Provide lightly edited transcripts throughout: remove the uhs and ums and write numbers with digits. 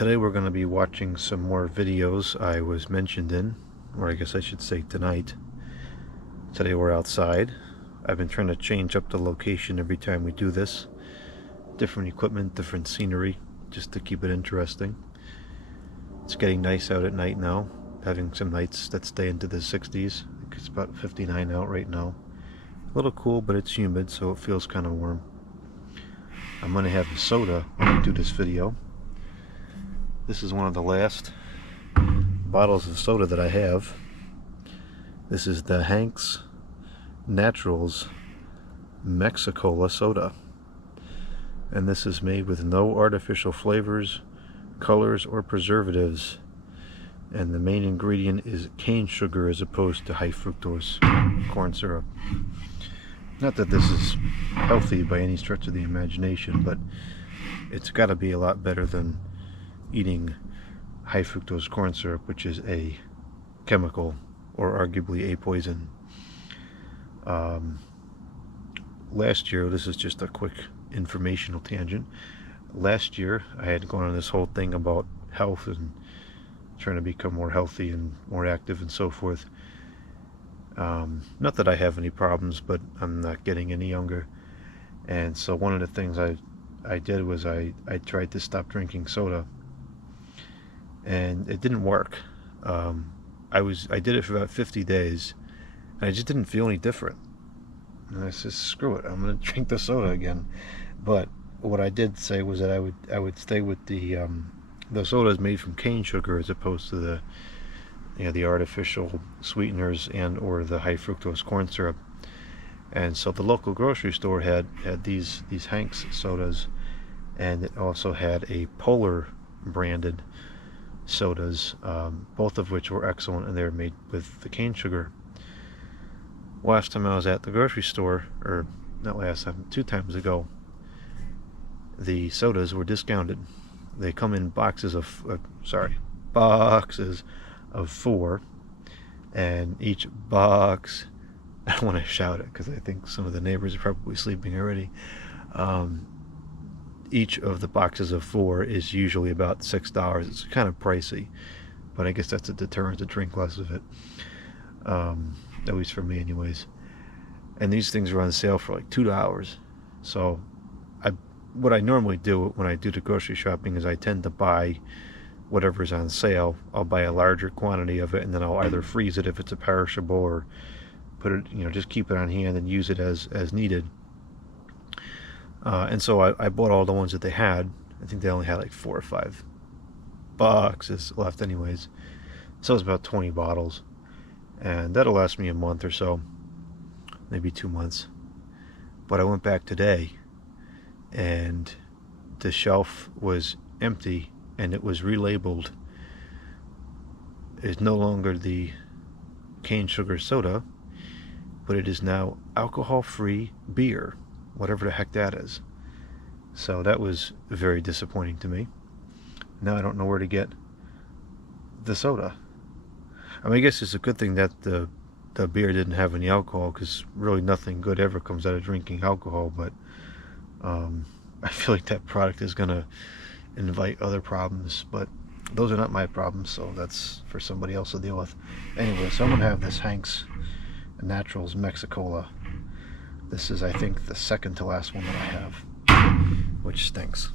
Today we're going to be watching some more videos I was mentioned in, or I guess I should say tonight. Today we're outside. I've been trying to change up the location every time we do this. Different equipment, different scenery, just to keep it interesting. It's getting nice out at night now, having some nights that stay into the 60s. I think it's about 59 out right now. A little cool, but it's humid, so it feels kind of warm. I'm going to have a soda when I do this video. This is one of the last bottles of soda that I have. This is the Hank's Naturals Mexicola soda. And this is made with no artificial flavors, colors, or preservatives. And the main ingredient is cane sugar as opposed to high fructose corn syrup. Not that this is healthy by any stretch of the imagination, but it's got to be a lot better than eating high fructose corn syrup, which is a chemical or arguably a poison. Last year, this is just a quick informational tangent. Last year, I had gone on this whole thing about health and trying to become more healthy and more active and so forth. Not that I have any problems, but I'm not getting any younger. And so one of the things I did was I tried to stop drinking soda. And it didn't work. I did it for about 50 days, and I just didn't feel any different. And I said, screw it, I'm gonna drink the soda again. But what I did say was that I would stay with the sodas made from cane sugar as opposed to the artificial sweeteners and or the high fructose corn syrup. And so the local grocery store had these Hank's sodas, and it also had a Polar branded sodas, both of which were excellent, and they were made with the cane sugar. Last time I was at the grocery store, or not last time, 2 times ago, the sodas were discounted. They come in boxes of 4, and each box, I don't want to shout it because I think some of the neighbors are probably sleeping already. Each of the boxes of 4 is usually about $6. It's kind of pricey, but I guess that's a deterrent to drink less of it. At least for me anyways. And these things are on sale for like $2. So what I normally do when I do the grocery shopping is I tend to buy whatever's on sale. I'll buy a larger quantity of it, and then I'll either freeze it if it's a perishable, or put it, just keep it on hand and use it as needed. And so I bought all the ones that they had. I think they only had like 4 or 5 boxes left anyways. So it's about 20 bottles. And that'll last me a month or so. Maybe 2 months. But I went back today, and the shelf was empty, and it was relabeled. It's no longer the cane sugar soda, but it is now alcohol-free beer, whatever the heck that is. So that was very disappointing to me. Now I don't know where to get the soda. I mean, I guess it's a good thing that the beer didn't have any alcohol, because really nothing good ever comes out of drinking alcohol, but I feel like that product is going to invite other problems, but those are not my problems, so that's for somebody else to deal with. Anyway, so I'm going to have this Hank's Naturals Mexicola. This is, I think, the second to last one that I have, which stinks.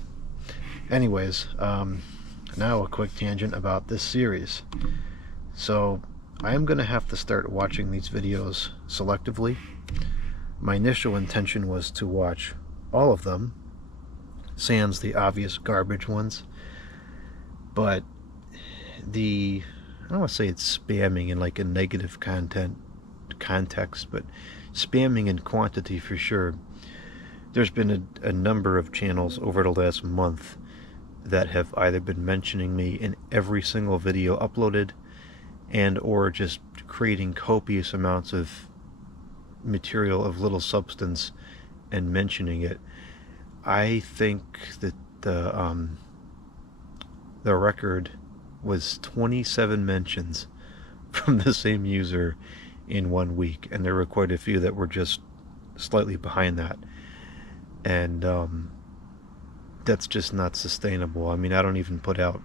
Anyways, now a quick tangent about this series. So I am going to have to start watching these videos selectively. My initial intention was to watch all of them, sans the obvious garbage ones. But I don't want to say it's spamming in like a negative context, but spamming in quantity for sure. There's been a number of channels over the last month that have either been mentioning me in every single video uploaded, and or just creating copious amounts of material of little substance and mentioning it. I think that the record was 27 mentions from the same user in 1 week, and there were quite a few that were just slightly behind that. And that's just not sustainable. I mean, I don't even put out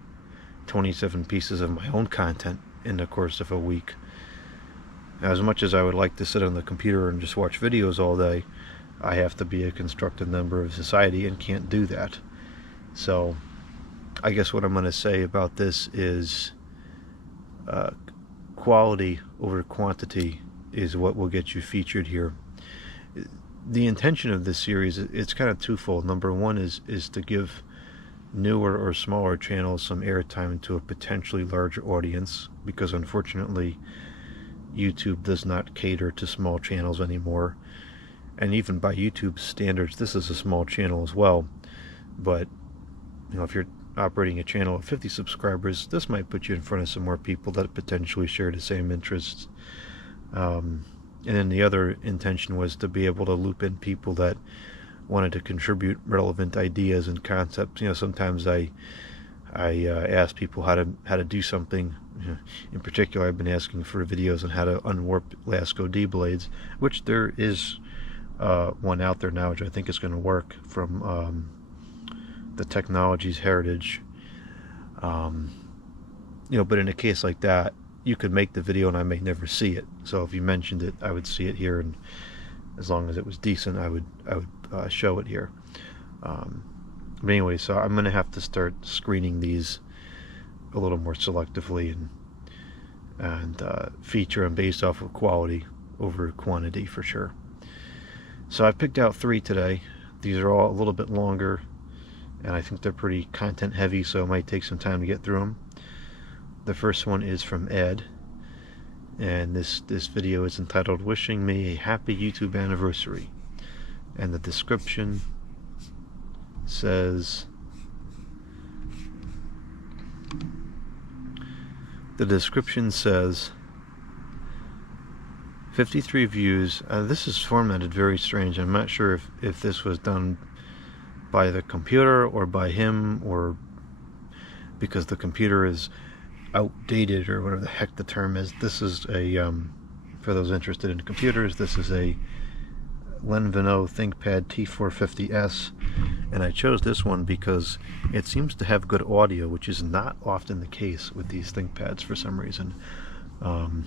27 pieces of my own content in the course of a week. As much as I would like to sit on the computer and just watch videos all day, I have to be a constructive member of society and can't do that. So I guess what I'm going to say about this is quality over quantity is what will get you featured here. The intention of this series, it's kind of twofold. Number one is to give newer or smaller channels some airtime to a potentially larger audience, because unfortunately YouTube does not cater to small channels anymore. And even by YouTube standards, this is a small channel as well. But if you're operating a channel of 50 subscribers, this might put you in front of some more people that potentially share the same interests. And then the other intention was to be able to loop in people that wanted to contribute relevant ideas and concepts. Sometimes I ask people how to do something. In particular, I've been asking for videos on how to unwarp Lasko D blades, which there is one out there now, which I think is going to work, from the Technologies Heritage. But in a case like that, you could make the video and I may never see it. So if you mentioned it, I would see it here, and as long as it was decent, I would show it here. But anyway, so I'm going to have to start screening these a little more selectively and feature them based off of quality over quantity for sure. So I picked out 3 today. These are all a little bit longer, and I think they're pretty content heavy, so it might take some time to get through them. The first one is from Ed, and this video is entitled "Wishing Me a Happy YouTube Anniversary," and the description says, the description says 53 views. This is formatted very strange. I'm not sure if this was done by the computer or by him, or because the computer is outdated or whatever the heck the term is. This is a for those interested in computers, this is a Lenvino ThinkPad T450S, and I chose this one because it seems to have good audio, which is not often the case with these ThinkPads for some reason. And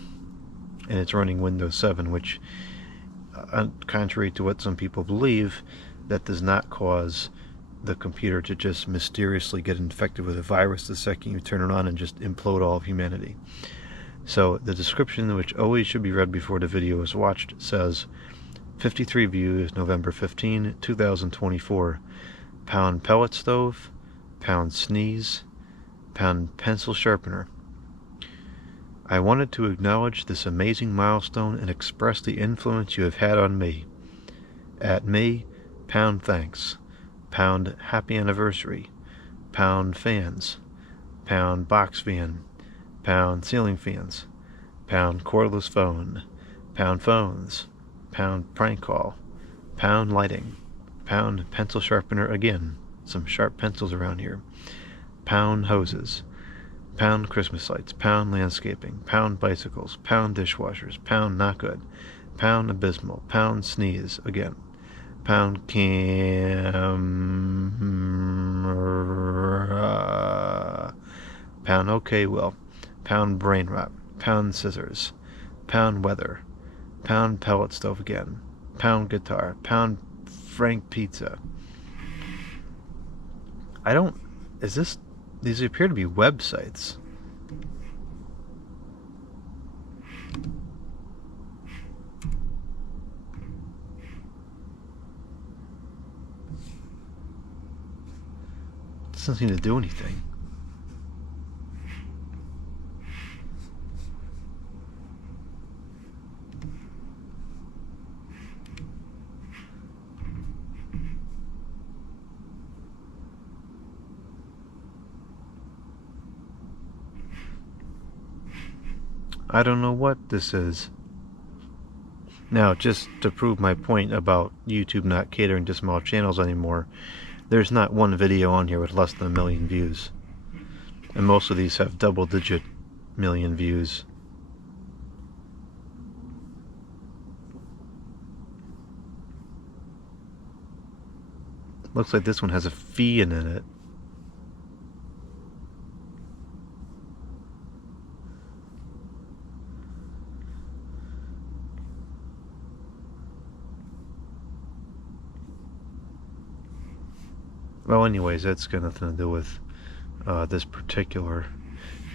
it's running Windows 7, which, contrary to what some people believe, that does not cause the computer to just mysteriously get infected with a virus the second you turn it on and just implode all of humanity. So the description, which always should be read before the video is watched, says 53 views, November 15, 2024. Pound pellet stove, pound sneeze, pound pencil sharpener. I wanted to acknowledge this amazing milestone and express the influence you have had on me. At me, pound thanks, pound happy anniversary, pound fans, pound box fan, pound ceiling fans, pound cordless phone, pound phones, pound prank call, pound lighting, pound pencil sharpener again, some sharp pencils around here, pound hoses, pound Christmas lights, pound landscaping, pound bicycles, pound dishwashers, pound not good, pound abysmal, pound sneeze again, pound camera, pound okay will, pound brain rot, pound scissors, pound weather, pound pellet stove again, pound guitar, pound Frank pizza. These appear to be websites. This doesn't seem to do anything. I don't know what this is. Now, just to prove my point about YouTube not catering to small channels anymore, there's not one video on here with less than 1 million views. And most of these have double-digit million views. Looks like this one has a fee in it. Well, anyways, that's got nothing to do with this particular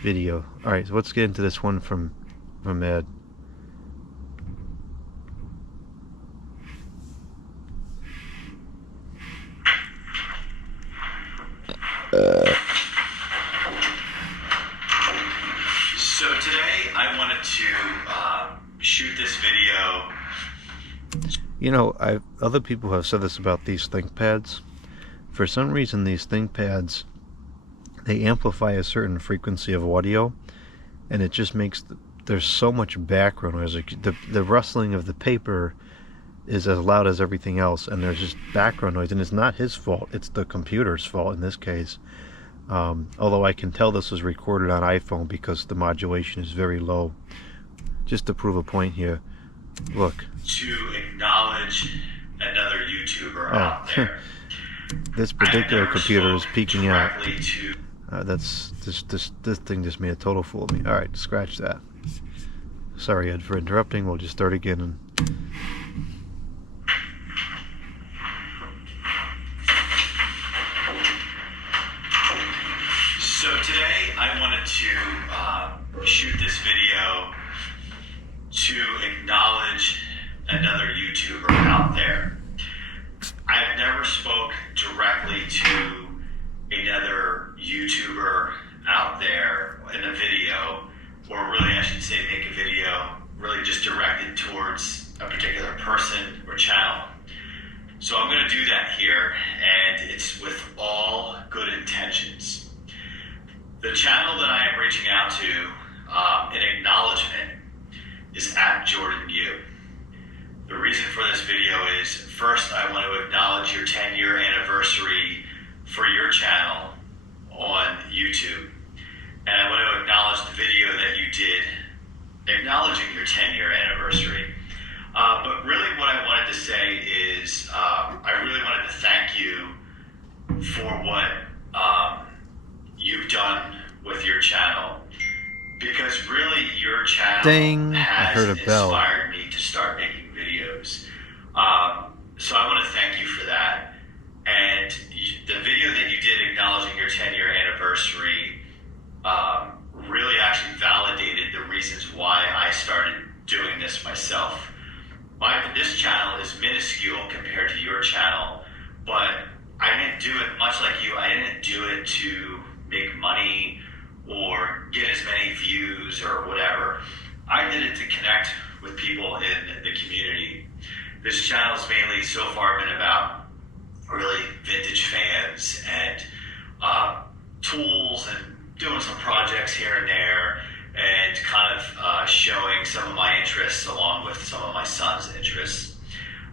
video. All right, so let's get into this one from Ed. So today I wanted to shoot this video. You know, other people have said this about these ThinkPads. For some reason, these ThinkPads, they amplify a certain frequency of audio, and it just makes there's so much background noise. Like the rustling of the paper is as loud as everything else, and there's just background noise. And it's not his fault; it's the computer's fault in this case. Although I can tell this was recorded on iPhone because the modulation is very low. Just to prove a point here, look. To acknowledge another YouTuber out there. This particular computer is peeking out. To... This thing just made a total fool of me. All right, scratch that. Sorry, Ed, for interrupting. We'll just start again. So today I wanted to shoot this video to acknowledge another YouTuber out there. I've never spoke directly to another YouTuber out there in a video, or really I should say make a video really just directed towards a particular person or channel. So I'm going to do that here, and it's with all good intentions. The channel that I am reaching out to in acknowledgement is @JordanU. The reason for this video is, first, I want to acknowledge your 10-year anniversary for your channel on YouTube. And I want to acknowledge the video that you did acknowledging your 10-year anniversary. But really what I wanted to say is I really wanted to thank you for what you've done with your channel. Because really your channel has inspired me to start making videos. So I want to thank you for that. And the video that you did acknowledging your 10-year anniversary really actually validated the reasons why I started doing this myself. This channel is minuscule compared to your channel, but I didn't do it much like you. I didn't do it to make money or get as many views or whatever. I did it to connect with people in the community. This channel's mainly so far been about really vintage fans and tools and doing some projects here and there and kind of showing some of my interests along with some of my son's interests.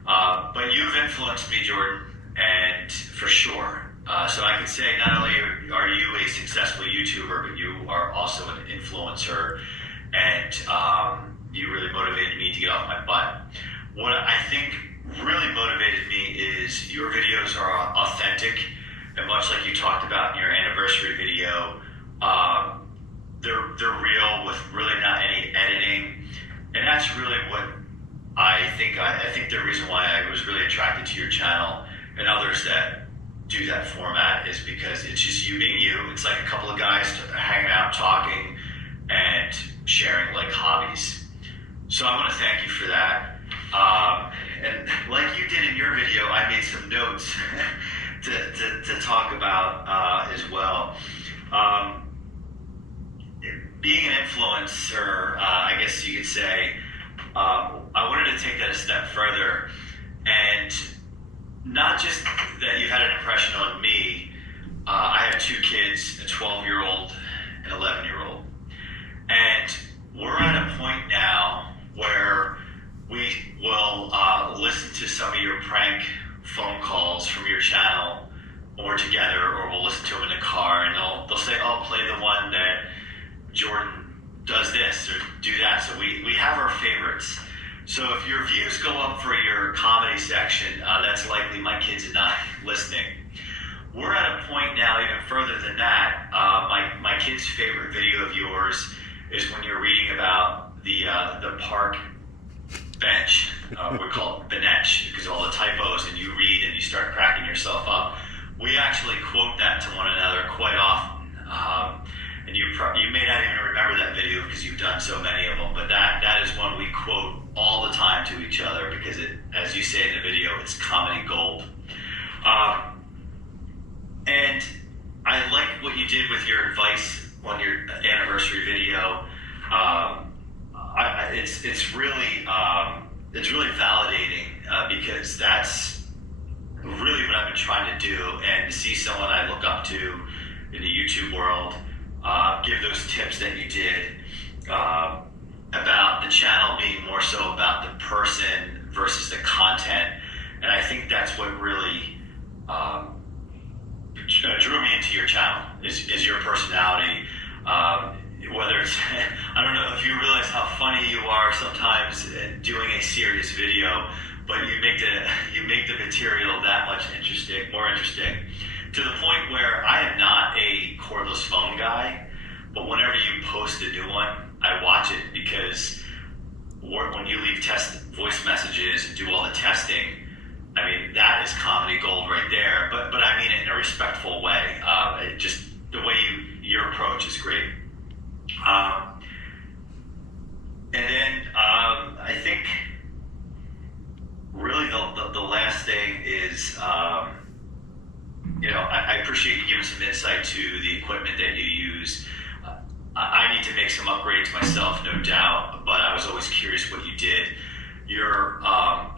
But you've influenced me, Jordan, and for sure. So I can say not only are you a successful YouTuber, but you are also an influencer, and you really motivated me to get off my butt. What I think really motivated me is your videos are authentic, and much like you talked about in your anniversary video, they're real with really not any editing, and that's really what I think the reason why I was really attracted to your channel and others that do that format is because it's just you being you. It's like a couple of guys hanging out, talking, and sharing like hobbies. So I want to thank you for that. And like you did in your video, I made some notes to talk about as well. Being an influencer, I guess you could say, I wanted to take that a step further, and not just that you've had an impression on me. I have two kids, a 12-year-old and 11-year-old. And we're at a point now where we will listen to some of your prank phone calls from your channel when we're together, or we'll listen to them in the car, and they'll say, oh, play the one that Jordan does this or do that. So we have our favorites. So if your views go up for your comedy section, that's likely my kids and I listening. We're at a point now even further than that. My kid's favorite video of yours is when you're reading about the park bench. We call it bench because all the typos, and you read and you start cracking yourself up. we actually quote that to one another quite often. And you may not even remember that video because you've done so many of them, but that is one we quote all the time to each other because it, as you say in the video, it's comedy gold. And I like what you did with your advice on your anniversary video. It's really validating because that's really what I've been trying to do, and to see someone I look up to in the YouTube world give those tips that you did about the channel being more so about the person versus the content. And I think that's what really drew me into your channel is your personality. Whether it's, I don't know if you realize how funny you are sometimes doing a serious video, but you make the material that much more interesting, to the point where I am not a cordless phone guy, but whenever you post a new one, I watch it because when you leave voice messages and do all the testing, I mean, that is comedy gold right there, but I mean it in a respectful way. Just the way your approach is great. And then I think really the last thing is, I appreciate you giving some insight to the equipment that you use. I need to make some upgrades myself, no doubt, but I was always curious what you did. Your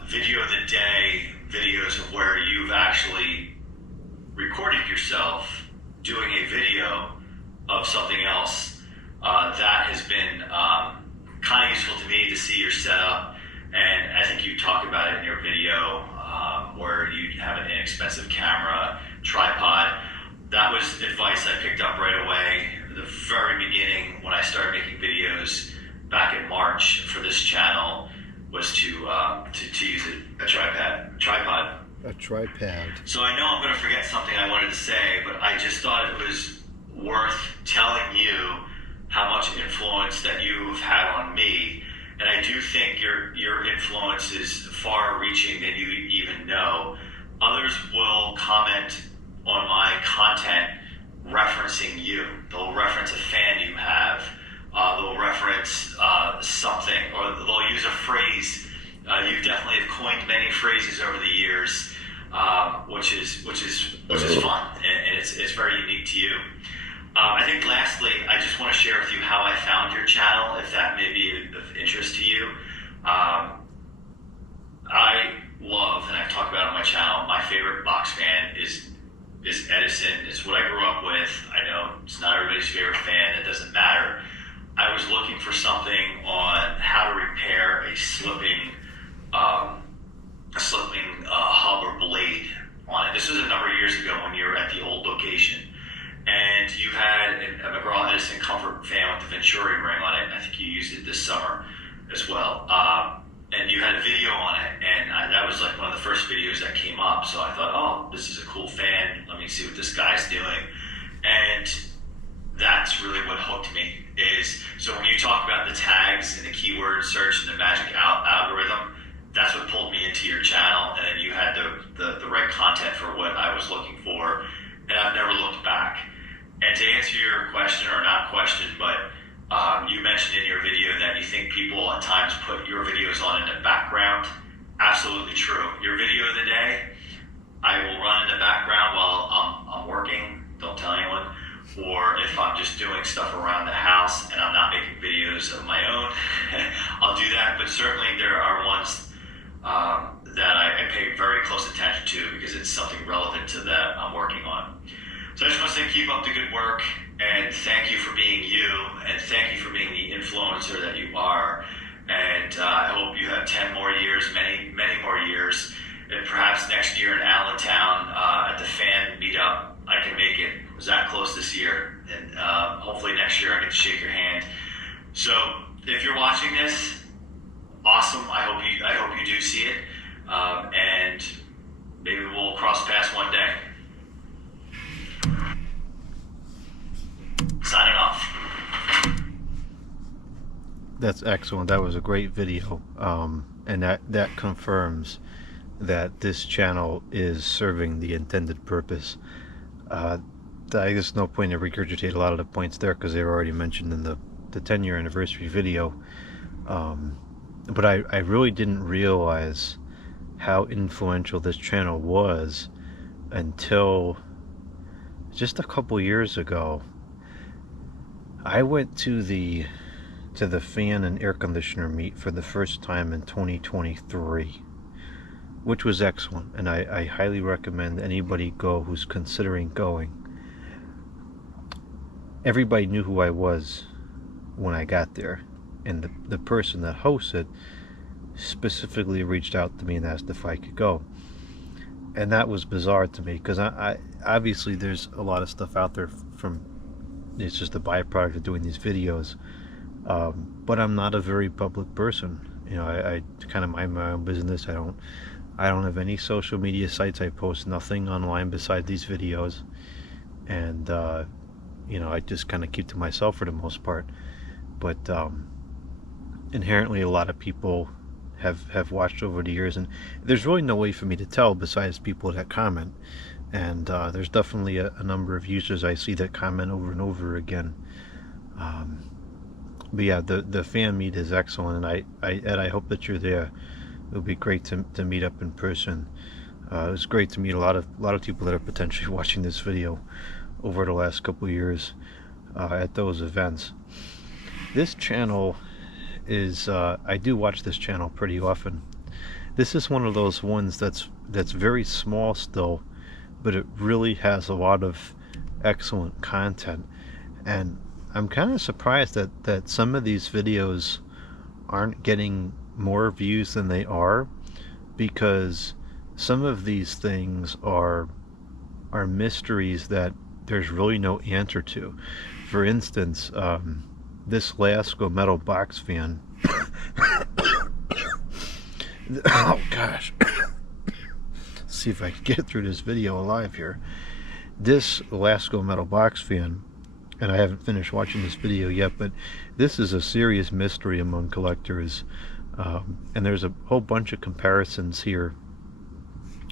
video of the day videos of where you've actually recorded yourself doing a video of something else, that has been kind of useful to me to see your setup. And I think you talk about it in your video where you have an inexpensive camera, tripod. That was advice I picked up right away the very beginning when I started making videos back in March for this channel, was to use a tripod. A tripod. So I know I'm going to forget something I wanted to say, but I just thought it was worth telling you how much influence that you've had on me. And I do think your influence is far reaching than you even know. Others will comment on my content referencing you. They'll reference a fan you have. They'll reference something, or they'll use a phrase. You definitely have coined many phrases over the years, which is fun, and it's very unique to you. I think lastly, I just want to share with you how I found your channel, if that may be of interest to you. I love, and I've talked about it on my channel, my favorite box fan is Edison. It's what I grew up with. I know it's not everybody's favorite fan. It doesn't matter. I was looking for something on how to repair a slipping hub or blade on it. This was a number of years ago when you were at the old location. And you had a McGraw Edison Comfort fan with the Venturi ring on it, and I think you used it this summer as well. And you had a video on it, and that was like one of the first videos that came up. So I thought, oh, this is a cool fan. Let me see what this guy's doing. And that's really what hooked me. So when you talk about the tags and the keyword search and the magic algorithm, that's what pulled me into your channel. And then you had the right content for what I was looking for, and I've never looked back. And to answer your question, or not question, but you mentioned in your video that you think people at times put your videos on in the background. Absolutely true. Your video of the day, I will run in the background while I'm working. Don't tell anyone. Or if I'm just doing stuff around the house and I'm not making videos of my own, I'll do that. But certainly there are ones that I pay very close attention to because it's something relevant to that I'm working on. So I just want to say keep up the good work, and thank you for being you, and thank you for being the influencer that you are. And I hope you have 10 more years, many, many more years, and perhaps next year in Allentown at the fan meetup, I can make it. I was that close this year, and hopefully next year I get to shake your hand. So if you're watching this, awesome. I hope you do see it, and maybe we'll cross paths one day. Signing off. That's excellent. That was a great video, and that confirms that this channel is serving the intended purpose. There's no point to regurgitate a lot of the points there because they were already mentioned in the 10-year anniversary video. But I really didn't realize how influential this channel was until just a couple years ago. I went to the fan and air conditioner meet for the first time in 2023, which was excellent, and I highly recommend anybody go who's considering going. Everybody knew who I was when I got there, and the person that hosted specifically reached out to me and asked if I could go. And that was bizarre to me because I obviously there's a lot of stuff out there from, it's just a byproduct of doing these videos, but I'm not a very public person. You know, I kind of mind my own business. I don't have any social media sites. I post nothing online beside these videos, and you know, I just kind of keep to myself for the most part. But inherently, a lot of people have watched over the years, and there's really no way for me to tell besides people that comment. And there's definitely a number of users I see that comment over and over again. But yeah, the fan meet is excellent, and I hope that you're there. It would be great to meet up in person. It was great to meet a lot of people that are potentially watching this video over the last couple of years at those events. This channel is I do watch this channel pretty often. This is one of those ones that's very small still, but it really has a lot of excellent content, and I'm kind of surprised that some of these videos aren't getting more views than they are, because some of these things are mysteries that there's really no answer to. For instance, this Lasko metal box fan. Oh gosh. See if I can get through this video alive here. This Lasko metal box fan, and I haven't finished watching this video yet, but this is a serious mystery among collectors. And there's a whole bunch of comparisons here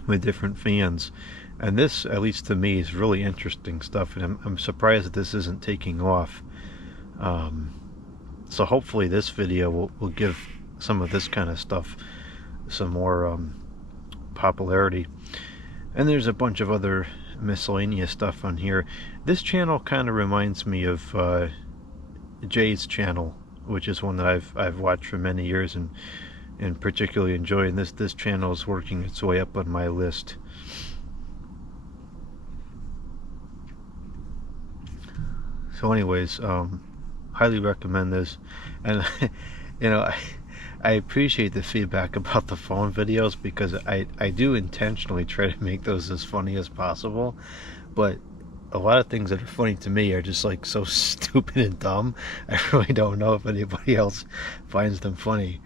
with different fans, and this, at least to me, is really interesting stuff, and I'm surprised that this isn't taking off. So hopefully this video will give some of this kind of stuff some more popularity. And there's a bunch of other miscellaneous stuff on here. This channel kind of reminds me of Jay's channel, which is one that I've watched for many years and particularly enjoy. And this channel is working its way up on my list. So anyways, highly recommend this. And you know, I appreciate the feedback about the phone videos, because I do intentionally try to make those as funny as possible, but a lot of things that are funny to me are just like so stupid and dumb. I really don't know if anybody else finds them funny.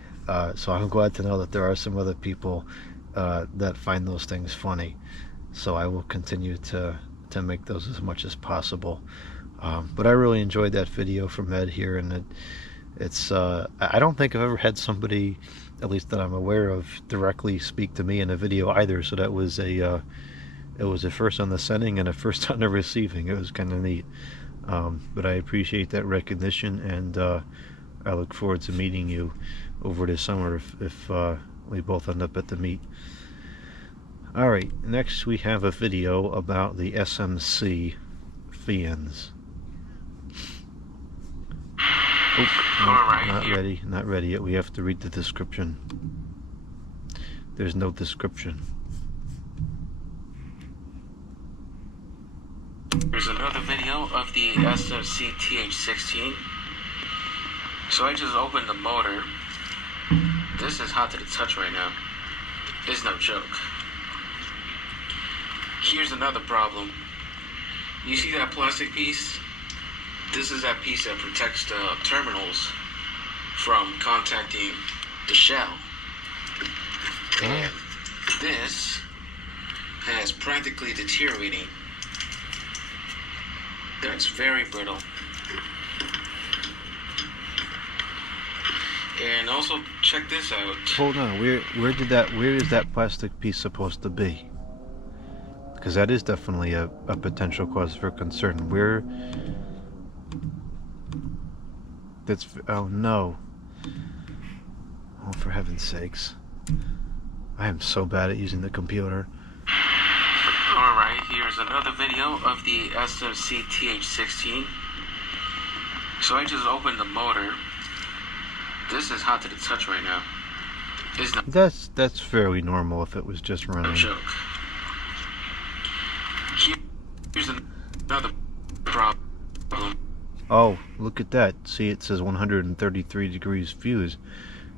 So I'm glad to know that there are some other people that find those things funny. So I will continue to make those as much as possible. But I really enjoyed that video from Ed here, and it's I don't think I've ever had somebody, at least that I'm aware of, directly speak to me in a video either. So that was it was a first on the sending and a first on the receiving. It was kind of neat. But I appreciate that recognition, and I look forward to meeting you over this summer if we both end up at the meet. Alright, next we have a video about the SMC fans. Oh, no, not ready yet. We have to read the description. There's no description. Here's another video of the SMC TH16. So I just opened the motor. This is hot to the touch right now. It's no joke. Here's another problem. You see that plastic piece? This is that piece that protects the terminals from contacting the shell. And this has practically deteriorating. That's very brittle. And also, check this out. Hold on, where is that plastic piece supposed to be? Because that is definitely a potential cause for concern. Oh no. Oh, for heaven's sakes. I am so bad at using the computer. Alright, here's another video of the SMC TH16. So I just opened the motor. This is hot to the touch right now. It's not That's fairly normal if it was just a running. joke. Here's another problem. Oh, look at that. See, it says 133 degrees fuse.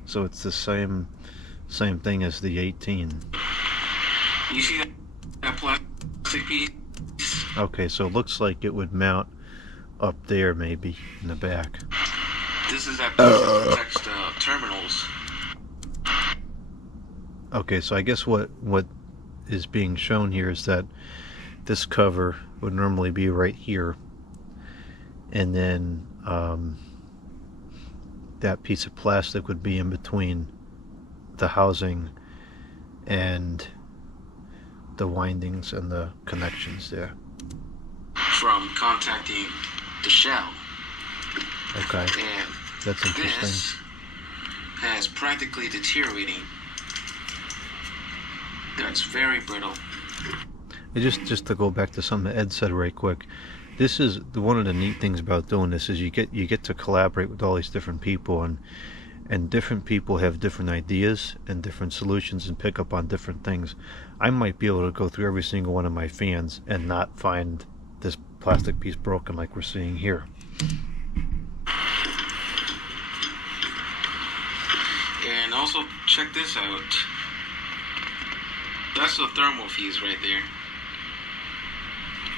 So it's the same thing as the 18. You see that plastic piece? Okay, so it looks like it would mount up there maybe in the back. This is that piece that protects the terminals. Okay, so I guess what is being shown here is that this cover would normally be right here, and then that piece of plastic would be in between the housing and the windings and the connections there. From contacting the shell. Okay, And that's interesting. this has practically deteriorating. That's very brittle. Just to go back to something Ed said right quick, this is one of the neat things about doing this is you get to collaborate with all these different people, and different people have different ideas and different solutions and pick up on different things. I might be able to go through every single one of my fans and not find this plastic piece broken like we're seeing here. And also, check this out. That's the thermal fuse right there.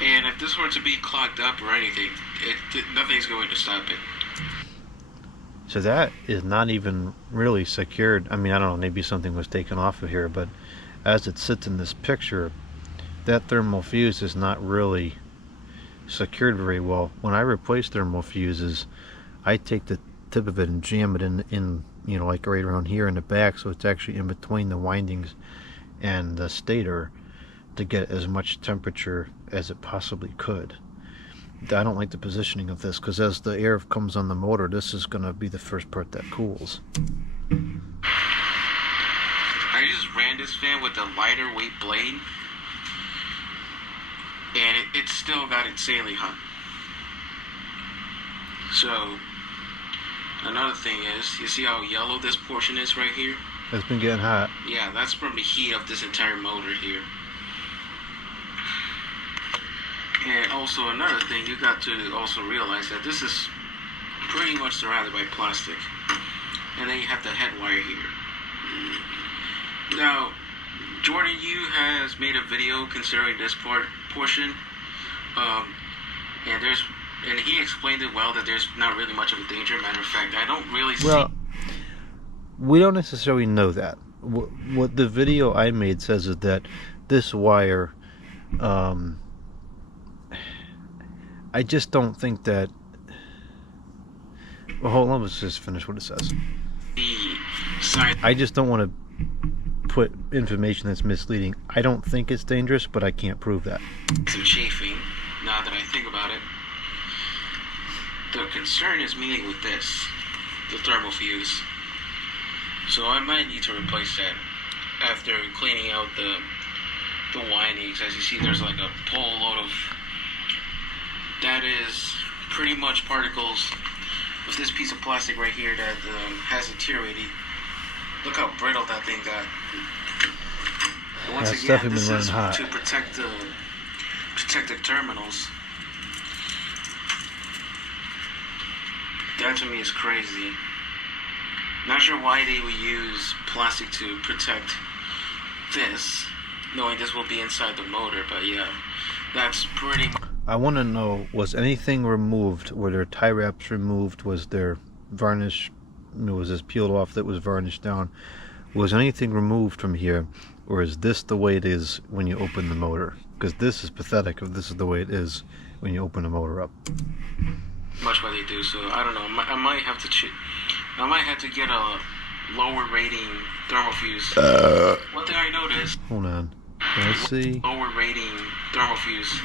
And if this were to be clogged up or anything, nothing's going to stop it. So that is not even really secured. I mean, I don't know, maybe something was taken off of here, but as it sits in this picture, that thermal fuse is not really secured very well. When I replace thermal fuses, I take the tip of it and jam it in you know, like right around here in the back, so it's actually in between the windings and the stator to get as much temperature as it possibly could. I don't like the positioning of this because as the air comes on the motor, this is going to be the first part that cools. I just ran this fan with a lighter weight blade, and it still got insanely hot. So, another thing is, you see how yellow this portion is right here? It's been getting hot. Yeah, that's from the heat of this entire motor here. And also another thing, you got to also realize that this is pretty much surrounded by plastic. And then you have the head wire here. Now, Jordan Yu has made a video considering this portion. And he explained it well that there's not really much of a danger. Matter of fact, I don't really see... Well, we don't necessarily know that. What the video I made says is that this wire, I just don't think that... Well, hold on, let's just finish what it says. I just don't want to put information that's misleading. I don't think it's dangerous, but I can't prove that. Some chafing, now that I think about it. The concern is mainly with this, the thermal fuse. So I might need to replace that after cleaning out the windings. As you see, there's like a whole load of... That is pretty much particles of this piece of plastic right here that has deteriorated. Look how brittle that thing got. And once That's again, definitely this been is running hot. to protect the terminals. That to me is crazy. Not sure why they would use plastic to protect this, knowing this will be inside the motor, but yeah, that's pretty much... I want to know, was anything removed? Were there tie wraps removed? Was there varnish? Was this peeled off that was varnished down? Was anything removed from here? Or is this the way it is when you open the motor? Because this is pathetic if this is the way it is when you open the motor up. much what they do, so I don't know. I might have to I might have to get a lower rating thermal fuse. One thing I noticed. Hold on. Let's see. Lower rating thermal fuse.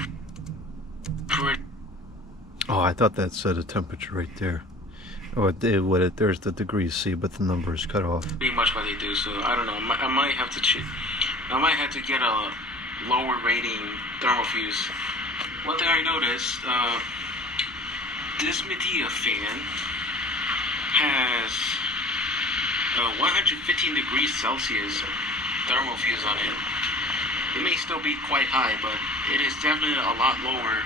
Oh, I thought that said a temperature right there. Oh, it would. There's the degrees C, but the number is cut off. Pretty much what they do. So I don't know. I might have to I might have to get a lower rating thermal fuse. One thing I noticed. This Medea fan has a 115 degrees Celsius thermal fuse on it. It may still be quite high, but it is definitely a lot lower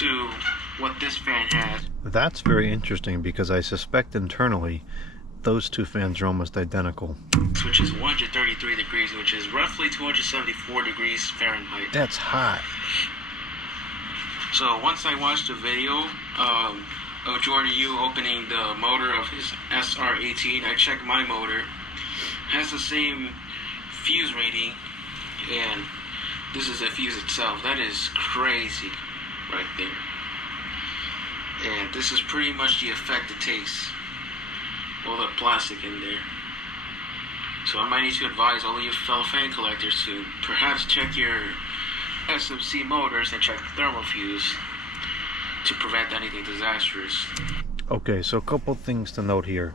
to what this fan has. That's very interesting because I suspect internally those two fans are almost identical. Which is 133 degrees, which is roughly 274 degrees Fahrenheit. That's hot. So once I watched the video of Jordan Yu opening the motor of his SR18, I checked my motor. It has the same fuse rating, and this is the fuse itself. That is crazy right there. And this is pretty much the effect it takes. All the plastic in there. So I might need to advise all of you fellow fan collectors to perhaps check your SMC motors and check the thermal fuse to prevent anything disastrous. Okay, so a couple things to note here.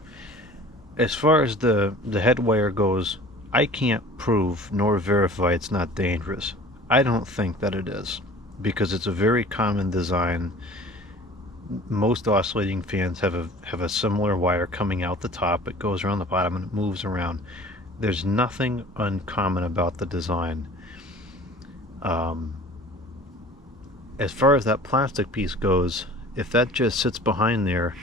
As far as the head wire goes, I can't prove nor verify it's not dangerous. I don't think that it is, because it's a very common design. Most oscillating fans have a similar wire coming out the top. It goes around the bottom and it moves around. There's nothing uncommon about the design. As far as that plastic piece goes, if that just sits behind there,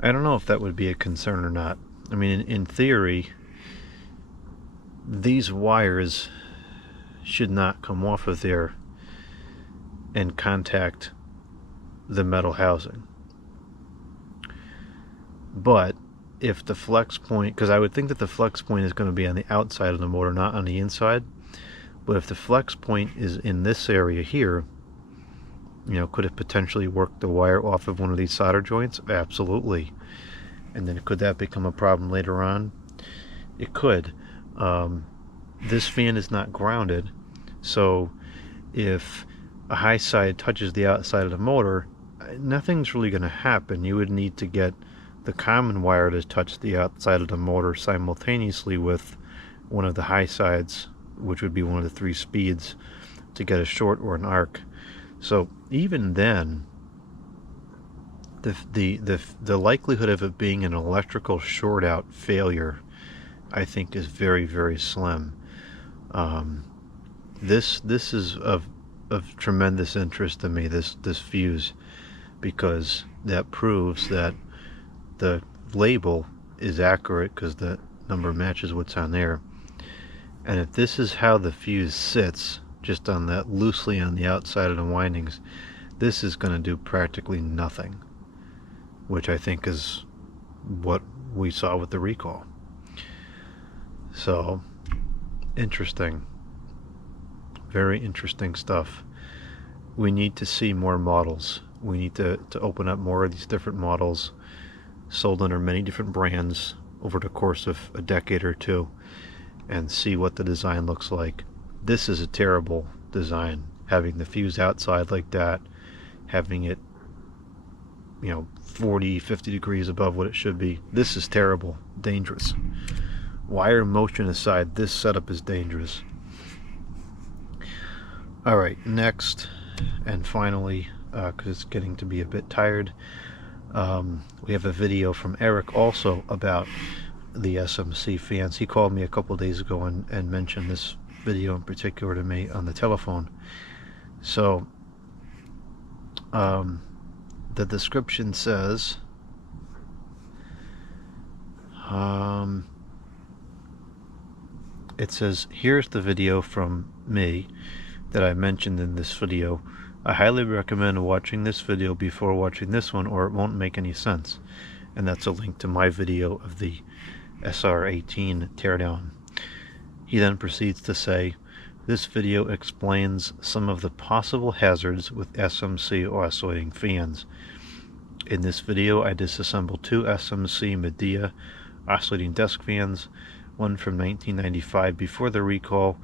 I don't know if that would be a concern or not. I mean, in theory, these wires should not come off of there and contact the metal housing. But if the flex point, because I would think that the flex point is going to be on the outside of the motor, not on the inside, but if the flex point is in this area here, you know, could it potentially work the wire off of one of these solder joints? Absolutely. And then could that become a problem later on? It could. This fan is not grounded, so if a high side touches the outside of the motor, nothing's really going to happen. You would need to get the common wire to touch the outside of the motor simultaneously with one of the high sides, which would be one of the 3 speeds, to get a short or an arc. So even then, the likelihood of it being an electrical short out failure, I think, is very, very slim. This is of tremendous interest to me, this fuse, because that proves that the label is accurate because the number matches what's on there. And if this is how the fuse sits, just on that, loosely on the outside of the windings, this is going to do practically nothing, which I think is what we saw with the recall. So interesting, very interesting stuff. We need to see more models. We need to open up more of these different models sold under many different brands over the course of a decade or two, and see what the design looks like. This is a terrible design, having the fuse outside like that, having it, you know, 40-50 degrees above what it should be. This is terrible, dangerous. Wire motion aside, this setup is dangerous. Alright, next and finally, because it's getting to be a bit tired, we have a video from Eric also about the SMC fans. He called me a couple days ago and mentioned this video in particular to me on the telephone. So the description says it says, here's the video from me that I mentioned in this video. I highly recommend watching this video before watching this one, or it won't make any sense. And that's a link to my video of the SR18 teardown. He then proceeds to say, this video explains some of the possible hazards with SMC oscillating fans. In this video, I disassembled two SMC Midea oscillating desk fans, one from 1995 before the recall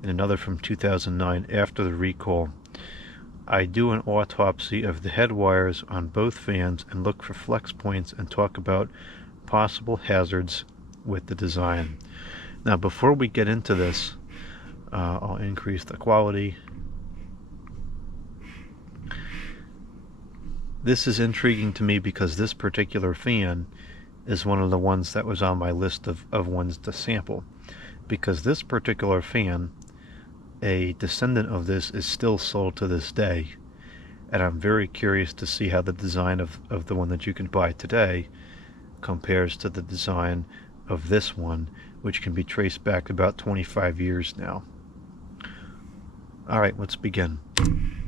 and another from 2009 after the recall. I do an autopsy of the head wires on both fans and look for flex points and talk about possible hazards with the design. Now, before we get into this, I'll increase the quality. This is intriguing to me because this particular fan is one of the ones that was on my list of ones to sample, because this particular fan, a descendant of this, is still sold to this day, and I'm very curious to see how the design of the one that you can buy today compares to the design of this one, which can be traced back about 25 years now. Alright, let's begin.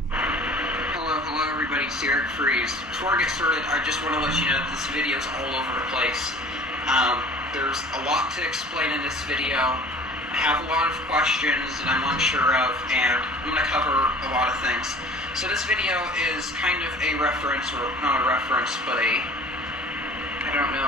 Hello everybody, it's Eric Freeze. Before I get started, I just want to let you know that this video is all over the place. There's a lot to explain in this video. I have a lot of questions that I'm unsure of, and I'm going to cover a lot of things. So this video is kind of a reference, or not a reference, but a,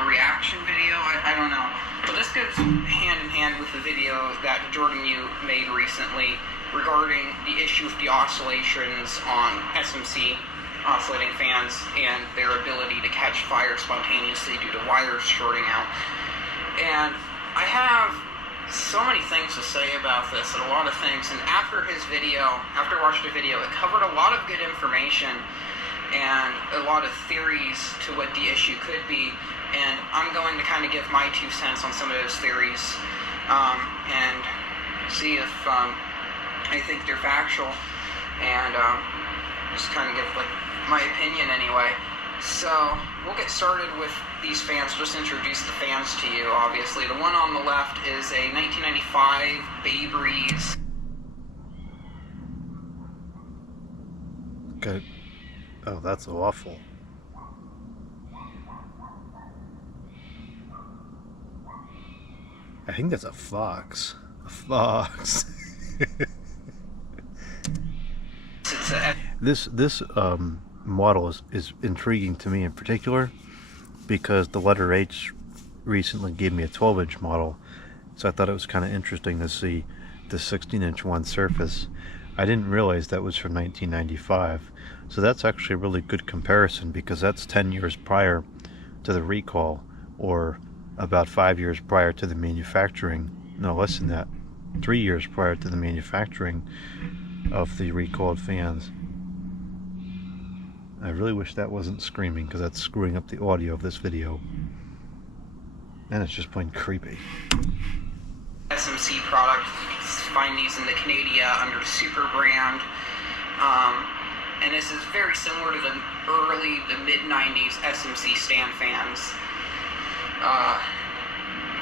reaction video? I don't know. But this goes hand in hand with the video that Jordan Yu made recently regarding the issue of the oscillations on SMC oscillating fans and their ability to catch fire spontaneously due to wires shorting out. And I have so many things to say about this, and a lot of things, and after watching the video, it covered a lot of good information and a lot of theories to what the issue could be, and I'm going to kind of give my 2 cents on some of those theories, and see if I think they're factual, and just kind of give my opinion anyway. So we'll get started with these fans. Just introduce the fans to you, obviously. The one on the left is a 1995 Bay Breeze. Okay. Oh, that's awful. I think that's a fox. A fox. This model is intriguing to me in particular because the letter H recently gave me a 12-inch model, so I thought it was kind of interesting to see the 16-inch one surface. I didn't realize that was from 1995, so that's actually a really good comparison because that's 10 years prior to the recall, or about 5 years prior to the manufacturing, no less than that, 3 years prior to the manufacturing of the recalled fans. I really wish that wasn't screaming because that's screwing up the audio of this video. And it's just plain creepy. SMC product. You can find these in the Canada under Super brand. And this is very similar to the mid-90s SMC stand fans.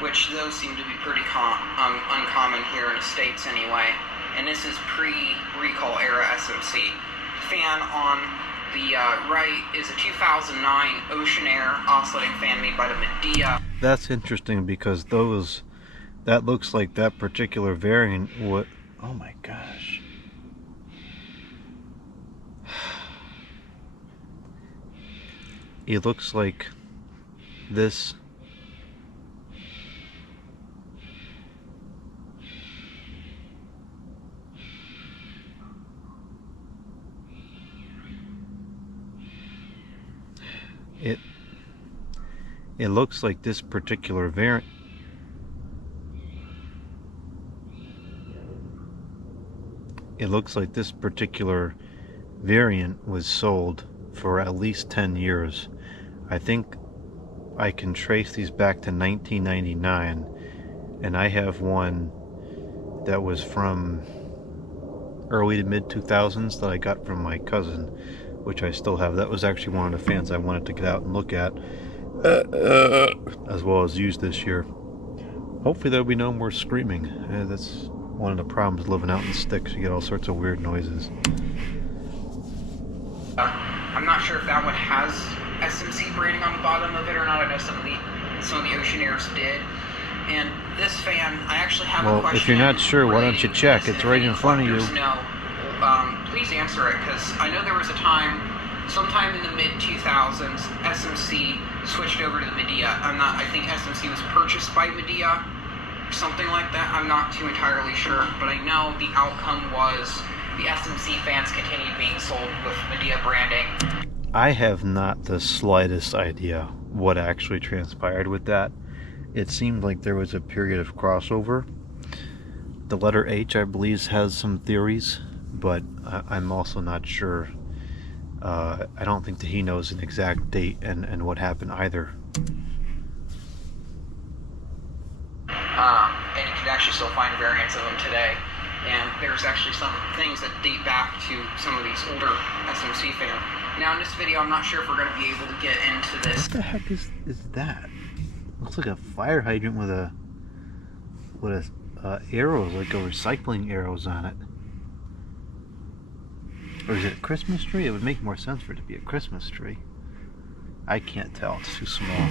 Which those seem to be pretty uncommon here in the States anyway. And this is pre-recall era SMC. Fan on the right is a 2009 Oceanair oscillating fan made by the Midea. That's interesting because that looks like that particular variant would, oh my gosh. It looks like this. It looks like this particular variant. It looks like this particular variant was sold for at least 10 years. I think I can trace these back to 1999, and I have one that was from early to mid 2000s that I got from my cousin, which I still have. That was actually one of the fans I wanted to get out and look at, as well as use this year. Hopefully there'll be no more screaming. That's one of the problems living out in the sticks. You get all sorts of weird noises. I'm not sure if that one has SMC branding on the bottom of it or not. I know some of the Oceanairs did. And this fan, I actually have a question. Well, if you're not sure, why don't you check? It's right in front of you. No, please answer it, because I know there was a time sometime in the mid 2000s, SMC switched over to the Midea. I think SMC was purchased by Midea, something like that. I'm not too entirely sure, but I know the outcome was the SMC fans continued being sold with Midea branding. I have not the slightest idea what actually transpired with that. It seemed like there was a period of crossover. The letter H, I believe, has some theories, but I'm also not sure. I don't think that he knows an exact date and what happened either. And you can actually still find variants of them today. And there's actually some things that date back to some of these older SMC fans. Now in this video, I'm not sure if we're going to be able to get into this. What the heck is that? Looks like a fire hydrant with arrows, like a recycling arrows on it. Or is it a Christmas tree? It would make more sense for it to be a Christmas tree. I can't tell, it's too small.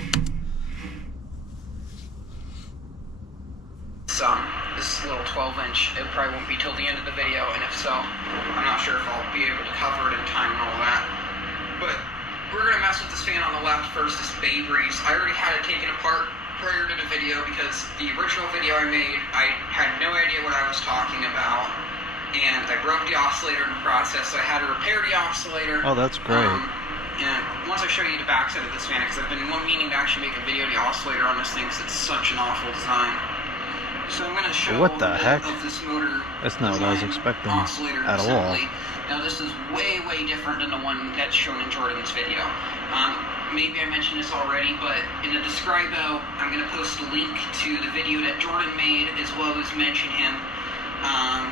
This little 12-inch, it probably won't be till the end of the video, and if so, I'm not sure if I'll be able to cover it in time and all that. But we're going to mess with this fan on the left first, this Babe Reese. I already had it taken apart prior to the video because the original video I made, I had no idea what I was talking about, and I broke the oscillator in the process, so I had to repair the oscillator. Oh, that's great. And once I show you the backside of this fan, because I've been meaning to actually make a video of the oscillator on this thing because it's such an awful design. So I'm going to show What the a bit heck? of this motor. That's not what I was design, expecting oscillator at all. assembly. Now this is way, way different than the one that's shown in Jordan's video. Maybe I mentioned this already, but in the describo, I'm going to post a link to the video that Jordan made as well as mention him.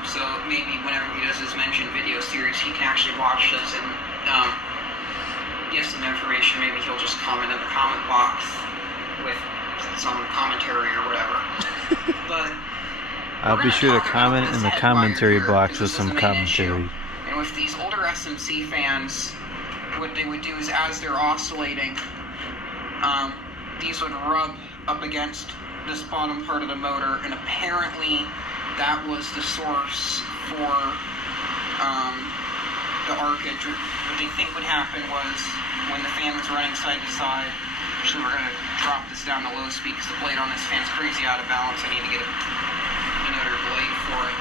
So maybe whenever he does his mention video series, he can actually watch this and get some information. Maybe he'll just comment in the comment box with some commentary or whatever. But I'll be sure to comment in the commentary box with some commentary. And with these older SMC fans, what they would do is as they're oscillating, these would rub up against this bottom part of the motor, and apparently that was the source for the arcage. What they think would happen was when the fan was running side to side. Actually, we're going to drop this down to low speed because the blade on this fan's crazy out of balance. I need to get another blade for it.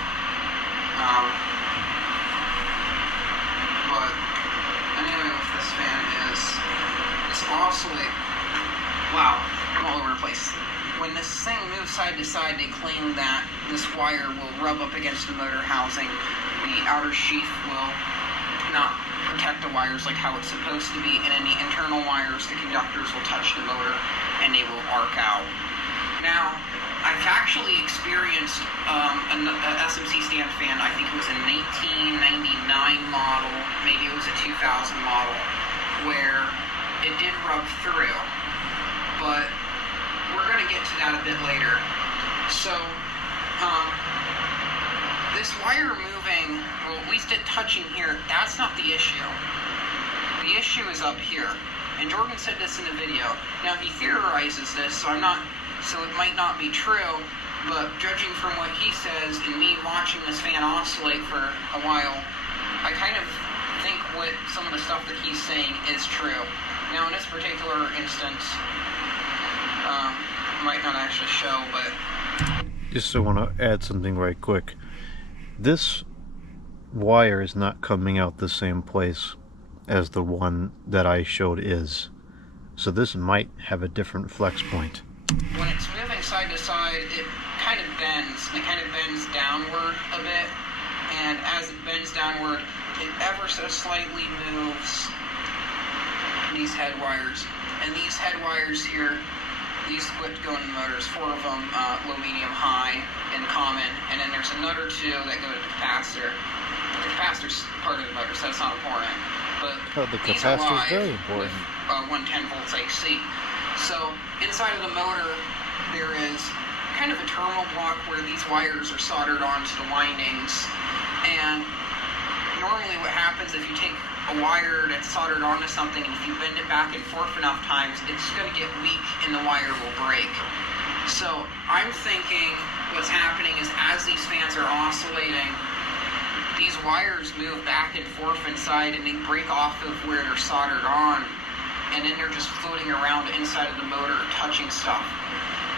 But anyway, with this fan is this oscillate. Wow, I'm all over the place. When this thing moves side to side, they claim that this wire will rub up against the motor housing. The outer sheath will not protect the wires like how it's supposed to be, and in the internal wires, the conductors will touch the motor and they will arc out. Now, I've actually experienced an SMC stand fan. I think it was a 1999 model, maybe it was a 2000 model, where it did rub through, but we're going to get to that a bit later. So, this wire moving, well, at least it touching here, that's not the issue. The issue is up here. And Jordan said this in the video. Now, he theorizes this, so it might not be true, but judging from what he says and me watching this fan oscillate for a while, I kind of think what some of the stuff that he's saying is true. Now, in this particular instance, might not actually show, but... Just I want to add something right quick. This wire is not coming out the same place as the one that I showed is. So this might have a different flex point. When it's moving side to side, it kind of bends. It kind of bends downward a bit. And as it bends downward, it ever so slightly moves these head wires. And these head wires here, these would go in the motors, 4 of them, low, medium, high, and common. And then there's another 2 that go to the capacitor. The capacitor's part of the motor, so that's not important. But the these are capacitor's live very important. with 110 volts AC. So inside of the motor, there is kind of a terminal block where these wires are soldered onto the windings. And normally what happens if you take a wire that's soldered onto something and if you bend it back and forth enough times, it's going to get weak and the wire will break. So I'm thinking what's happening is as these fans are oscillating, these wires move back and forth inside, and they break off of where they're soldered on, and then they're just floating around inside of the motor, touching stuff.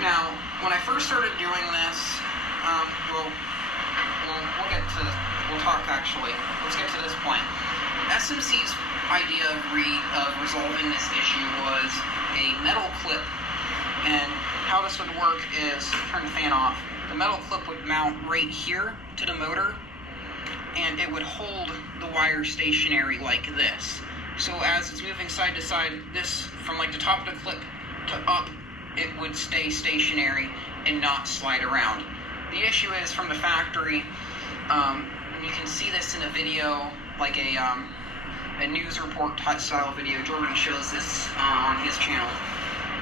Now, when I first started doing this, we'll talk actually. Let's get to this point. SMC's idea of resolving this issue was a metal clip, and how this would work is, turn the fan off, the metal clip would mount right here to the motor, and it would hold the wire stationary like this. So as it's moving side to side, this, from like the top of the clip to up, it would stay stationary and not slide around. The issue is, from the factory, you can see this in a video, like a news report style video. Jordan shows this on his channel.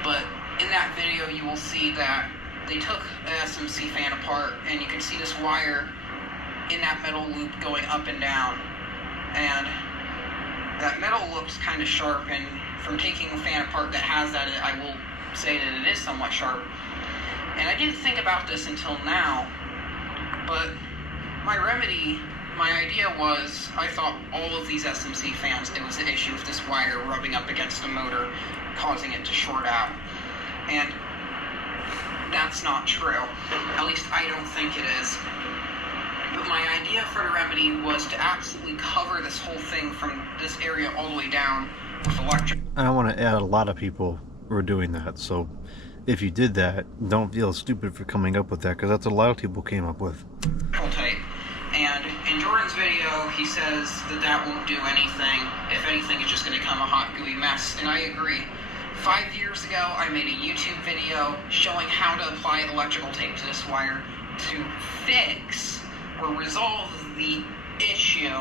But in that video, you will see that they took the SMC fan apart, and you can see this wire in that metal loop going up and down. And that metal looks kind of sharp, and from taking the fan apart that has that, I will say that it is somewhat sharp. And I didn't think about this until now, but my idea was, I thought all of these SMC fans, it was the issue with this wire rubbing up against the motor, causing it to short out. And that's not true. At least I don't think it is. But my idea for the remedy was to absolutely cover this whole thing from this area all the way down with electric. And I want to add, a lot of people were doing that, so if you did that, don't feel stupid for coming up with that, because that's what a lot of people came up with. Tape. And in Jordan's video, he says that won't do anything. If anything, it's just going to become a hot, gooey mess. And I agree. 5 years ago, I made a YouTube video showing how to apply electrical tape to this wire to fix or resolve the issue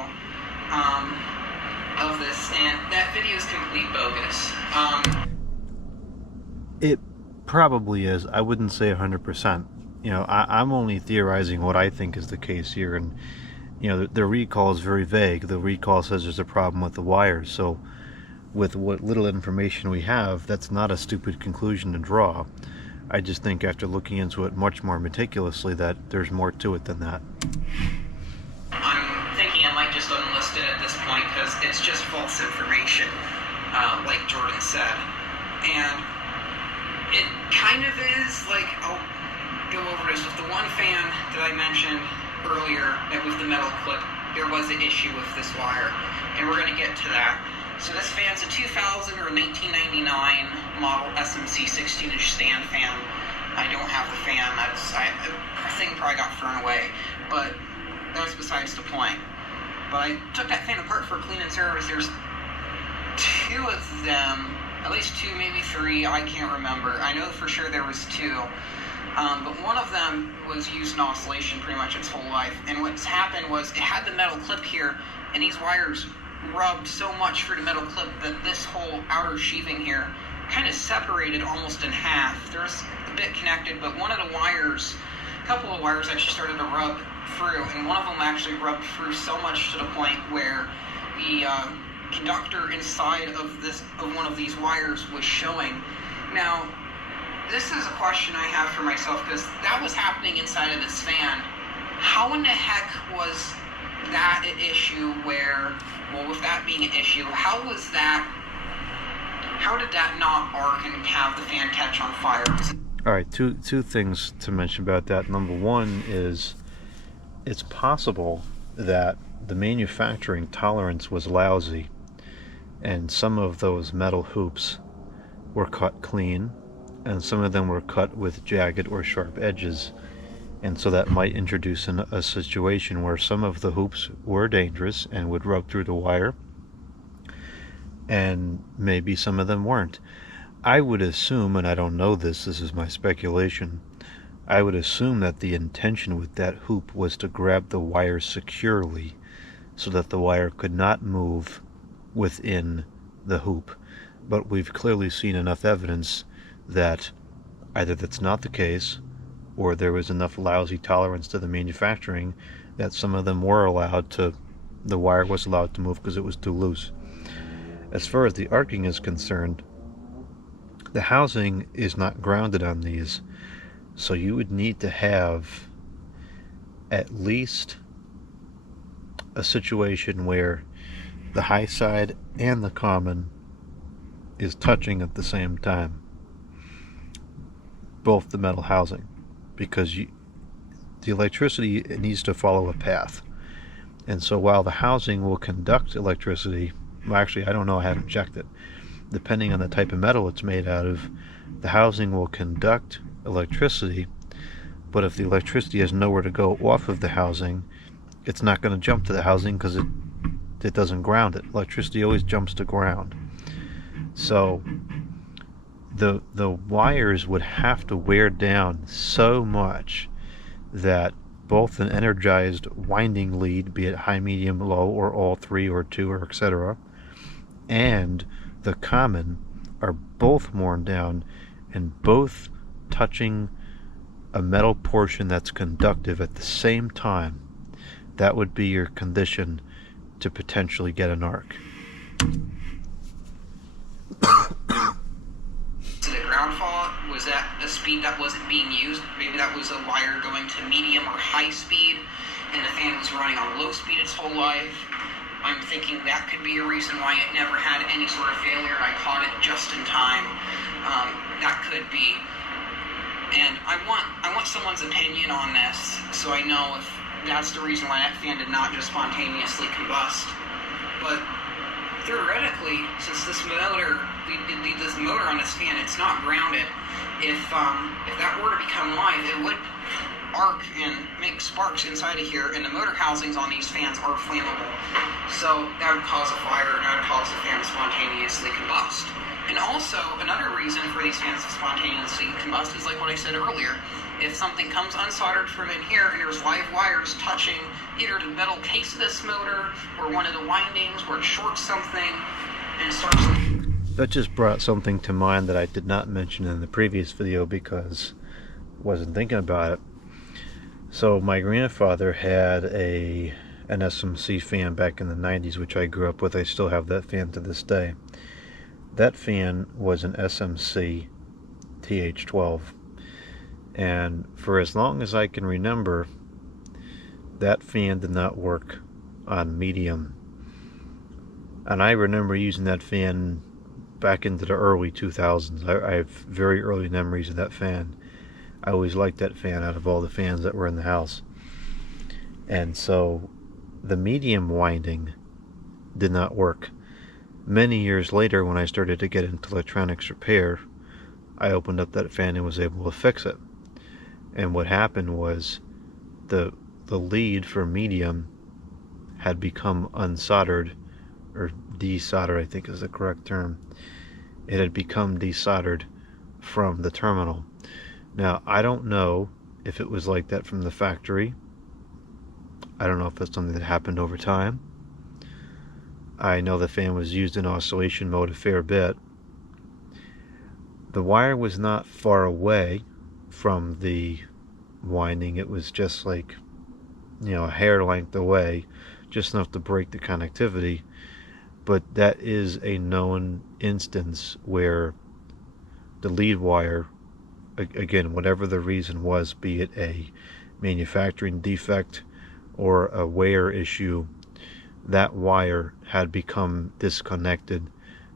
of this, and that video is complete bogus. It probably is. I wouldn't say 100%. You know, I'm only theorizing what I think is the case here, and you know, the recall is very vague. The recall says there's a problem with the wires, so with what little information we have, that's not a stupid conclusion to draw. I just think, after looking into it much more meticulously, that there's more to it than that. I'm thinking I might just unlist it at this point because it's just false information, like Jordan said. And it kind of is, like, I'll go over this. With the one fan that I mentioned earlier, that was the metal clip, there was an issue with this wire, and we're going to get to that. So this fan's a 2000 or 1999 model SMC 16-inch stand fan. I don't have the fan. The thing probably got thrown away, but that's besides the point. But I took that fan apart for clean and service. There's two of them, at least two, maybe three, I can't remember. I know for sure there was two. But one of them was used in oscillation pretty much its whole life. And what's happened was, it had the metal clip here, and these wires rubbed so much for the metal clip that this whole outer sheathing here kind of separated almost in half. There's a bit connected, but one of the wires, a couple of wires actually started to rub through, and one of them actually rubbed through so much to the point where the conductor inside of one of these wires was showing. Now, this is a question I have for myself, because that was happening inside of this fan. How in the heck was that an issue where, well, with that being an issue, how did that not arc and have the fan catch on fire? Alright, two things to mention about that. Number one is, it's possible that the manufacturing tolerance was lousy, and some of those metal hoops were cut clean, and some of them were cut with jagged or sharp edges. And so that might introduce a situation where some of the hoops were dangerous and would rub through the wire, and maybe some of them weren't. I would assume, and I don't know this is my speculation, I would assume that the intention with that hoop was to grab the wire securely so that the wire could not move within the hoop. But we've clearly seen enough evidence that either that's not the case, or there was enough lousy tolerance to the manufacturing that some of them were allowed to, the wire was allowed to move because it was too loose. As far as the arcing is concerned, the housing is not grounded on these, so you would need to have at least a situation where the high side and the common is touching at the same time, both the metal housing, because the electricity, it needs to follow a path. And so while the housing will conduct electricity, well, actually, I don't know, I haven't checked it. Depending on the type of metal it's made out of, the housing will conduct electricity, but if the electricity has nowhere to go off of the housing, it's not going to jump to the housing because it doesn't ground it. Electricity always jumps to ground. So the wires would have to wear down so much that both an energized winding lead, be it high, medium, low, or all three, or two, or etc., and the common are both worn down and both touching a metal portion that's conductive at the same time. That would be your condition to potentially get an arc. So the ground fault, was that a speed that wasn't being used? Maybe that was a wire going to medium or high speed, and the fan was running on low speed its whole life. I'm thinking that could be a reason why it never had any sort of failure. I caught it just in time. That could be. And I want someone's opinion on this, so I know if that's the reason why that fan did not just spontaneously combust. But theoretically, since this motor on this fan, it's not grounded. If that were to become live, it would arc and make sparks inside of here, and the motor housings on these fans are flammable. So that would cause a fire, and that would cause the fan to spontaneously combust. And also, another reason for these fans to spontaneously combust is like what I said earlier. If something comes unsoldered from in here and there's live wires touching either the metal case of this motor or one of the windings where it shorts something and starts... That just brought something to mind that I did not mention in the previous video because I wasn't thinking about it. So my grandfather had an SMC fan back in the 90s, which I grew up with. I still have that fan to this day. That fan was an SMC TH12. And for as long as I can remember, that fan did not work on medium. And I remember using that fan back into the early 2000s. I have very early memories of that fan. I always liked that fan out of all the fans that were in the house. And so the medium winding did not work. Many years later, when I started to get into electronics repair, I opened up that fan and was able to fix it. And what happened was the lead for medium had become unsoldered, or desoldered, I think is the correct term. It had become desoldered from the terminal. Now, I don't know if it was like that from the factory. I don't know if that's something that happened over time. I know the fan was used in oscillation mode a fair bit. The wire was not far away from the winding. It was just like, a hair length away, just enough to break the connectivity. But that is a known instance where the lead wire, again, whatever the reason was, be it a manufacturing defect or a wear issue, that wire had become disconnected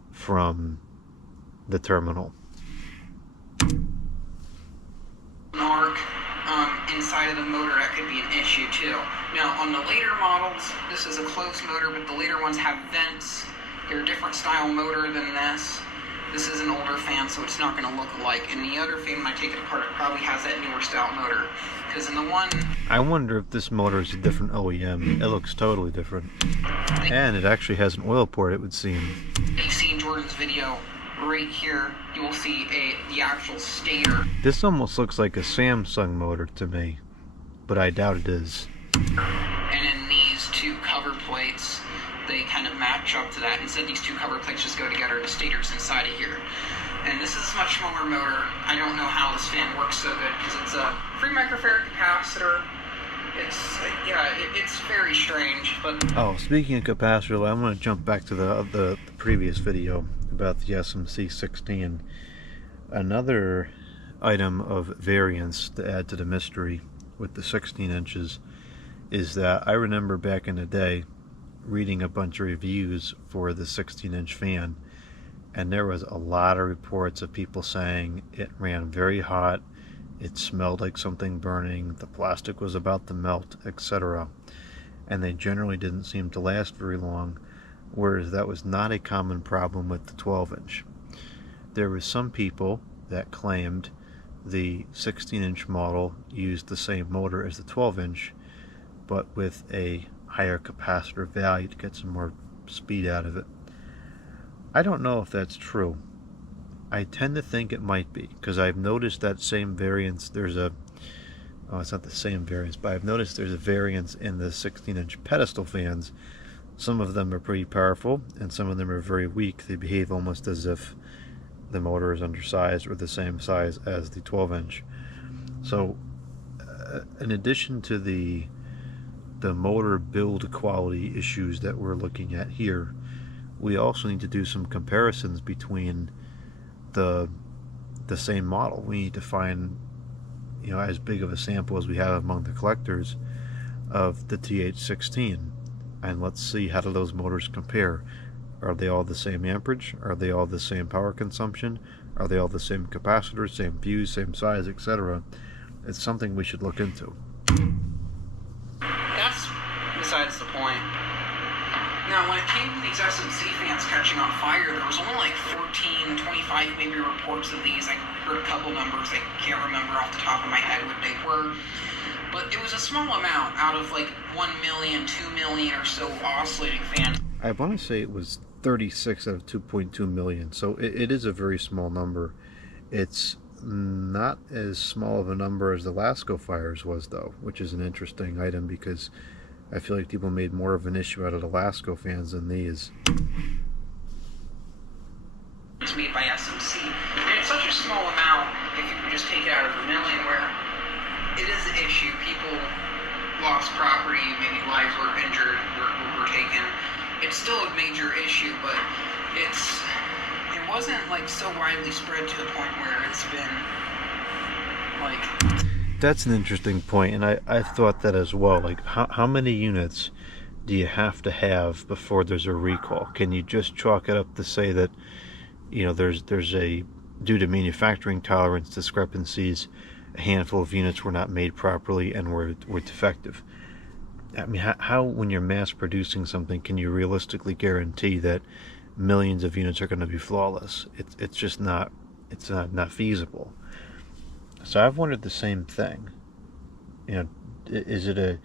from the terminal. Arc inside of the motor, that could be an issue too. Now, on the later models, this is a closed motor, but the later ones have vents. They're a different style motor than this. This is an older fan, so it's not going to look alike. And the other fan, when I take it apart, it probably has that newer style motor. Because in the one... I wonder if this motor is a different OEM. It looks totally different. And it actually has an oil port, it would seem. You see in Jordan's video, right here, you will see the actual stator. This almost looks like a Samsung motor to me, but I doubt it is. And in these two cover plates, they kind of match up to that. Instead, these two cover plates just go together. The stator's inside of here. And this is a much smaller motor. I don't know how this fan works so good because it's a 3 microfarad capacitor. It's very strange. But oh, speaking of capacitor, I want to jump back to the previous video about the SMC16. Another item of variance to add to the mystery with the 16 inches is that I remember back in the day reading a bunch of reviews for the 16-inch fan, and there was a lot of reports of people saying it ran very hot, it smelled like something burning, the plastic was about to melt, etc. And they generally didn't seem to last very long, whereas that was not a common problem with the 12-inch. There were some people that claimed the 16-inch model used the same motor as the 12-inch, but with a higher capacitor value to get some more speed out of it. I don't know if that's true. I tend to think it might be, because I've noticed that same variance. It's not the same variance, but I've noticed there's a variance in the 16-inch pedestal fans. Some of them are pretty powerful, and some of them are very weak. They behave almost as if the motor is undersized or the same size as the 12-inch. So, in addition to the motor build quality issues that we're looking at here, we also need to do some comparisons between the same model. We need to find, as big of a sample as we have among the collectors of the TH16, and let's see how do those motors compare. Are they all the same amperage? Are they all the same power consumption? Are they all the same capacitor, same fuse, same size, etc.? It's something we should look into. That's besides the point. Now, when it came to these SMC fans catching on fire, there was only like 14, 25 maybe reports of these. I heard a couple numbers. I can't remember off the top of my head what they were. But it was a small amount out of like 1 million, 2 million or so oscillating fans. I want to say it was 36 out of 2.2 million, so it is a very small number. It's not as small of a number as the Lasco fires was, though, which is an interesting item because I feel like people made more of an issue out of the Lasco fans than these. It's made by SMC, and it's such a small amount if you could just take it out of a million, where it is an issue. People lost property, maybe lives were injured, were taken. It's still a major issue, but it wasn't like so widely spread to the point where it's been like. That's an interesting point, and I've thought that as well. Like, how many units do you have to have before there's a recall? Can you just chalk it up to say that, there's a, due to manufacturing tolerance discrepancies, a handful of units were not made properly and were defective? I mean, how when you're mass producing something, can you realistically guarantee that millions of units are going to be flawless? It's just not feasible. So I've wondered the same thing. Is it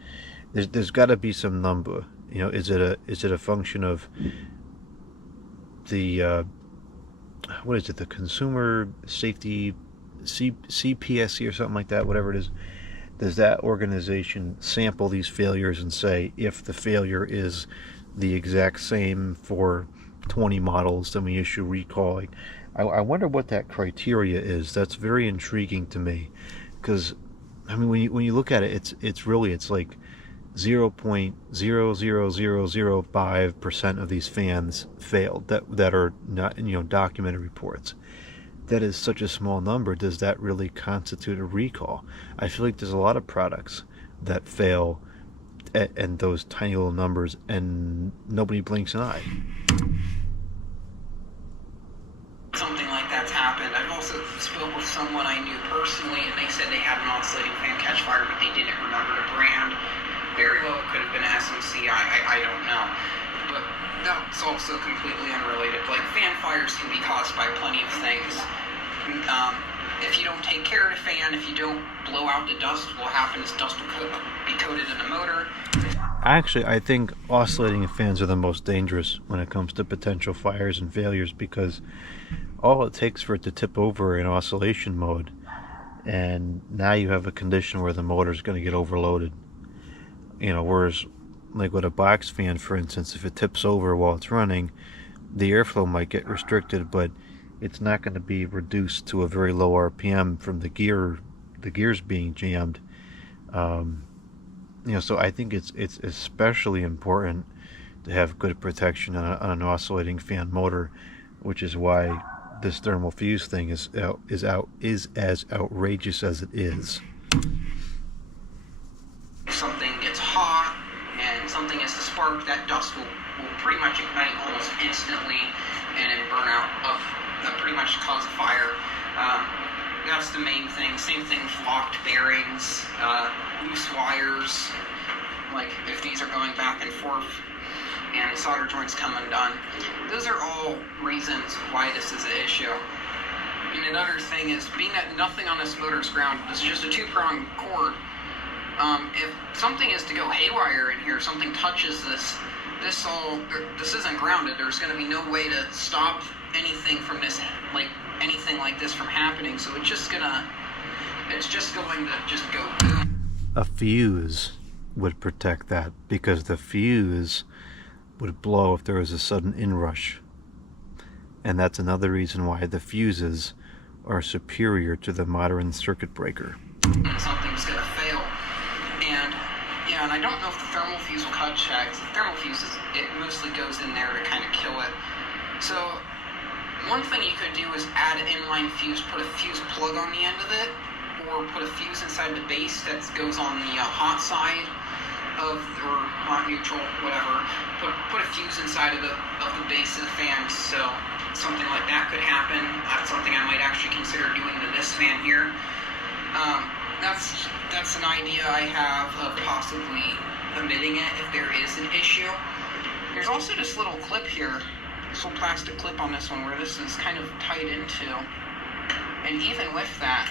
there's got to be some number. Is it a function of the what is it, the consumer safety CPSC or something like that, whatever it is? Does that organization sample these failures and say, if the failure is the exact same for 20 models, then we issue recall? I wonder what that criteria is. That's very intriguing to me, because I mean, when you look at it, it's like 0.00005% of these fans failed that are not documented reports. That is such a small number. Does that really constitute a recall? I feel like there's a lot of products that fail and those tiny little numbers, and nobody blinks an eye. Something like that's happened. I've also spoke with someone I knew personally, and they said they had an oscillating fan catch fire, but they didn't remember the brand. Very well, it could have been SMC. I don't know. But that's also completely unrelated. Like, fan fires can be caused by plenty of things. If you don't take care of the fan, if you don't blow out the dust, what will happen is dust will be coated in the motor. Actually, I think oscillating fans are the most dangerous when it comes to potential fires and failures, because all it takes for it to tip over in oscillation mode, and now you have a condition where the motor is going to get overloaded. Whereas, like with a box fan, for instance, if it tips over while it's running, the airflow might get restricted, but it's not going to be reduced to a very low RPM from the gears being jammed. So I think it's especially important to have good protection on an oscillating fan motor, which is why this thermal fuse thing is as outrageous as it is. If something gets hot spark, that dust will pretty much ignite almost instantly and then burn out up, pretty much cause a fire. That's the main thing. Same thing with locked bearings, loose wires, like if these are going back and forth and solder joints come undone. Those are all reasons why this is an issue. And another thing is, being that nothing on this motor is grounded, this is just a two-pronged cord. If something is to go haywire in here, something touches this isn't grounded. There's going to be no way to stop anything from this, like anything like this from happening. So it's just going to just go boom. A fuse would protect that, because the fuse would blow if there was a sudden inrush. And that's another reason why the fuses are superior to the modern circuit breaker. Something's going to fail. And I don't know if the thermal fuse will cut checks. The thermal fuse, it mostly goes in there to kind of kill it. So one thing you could do is add an inline fuse, put a fuse plug on the end of it, or put a fuse inside the base that goes on the hot side of, or hot neutral, whatever. Put a fuse inside of the base of the fan, so something like that could happen. That's something I might actually consider doing to this fan here. That's an idea I have of possibly omitting it if there is an issue. There's also this little clip here, this little plastic clip on this one where this is kind of tied into. And even with that,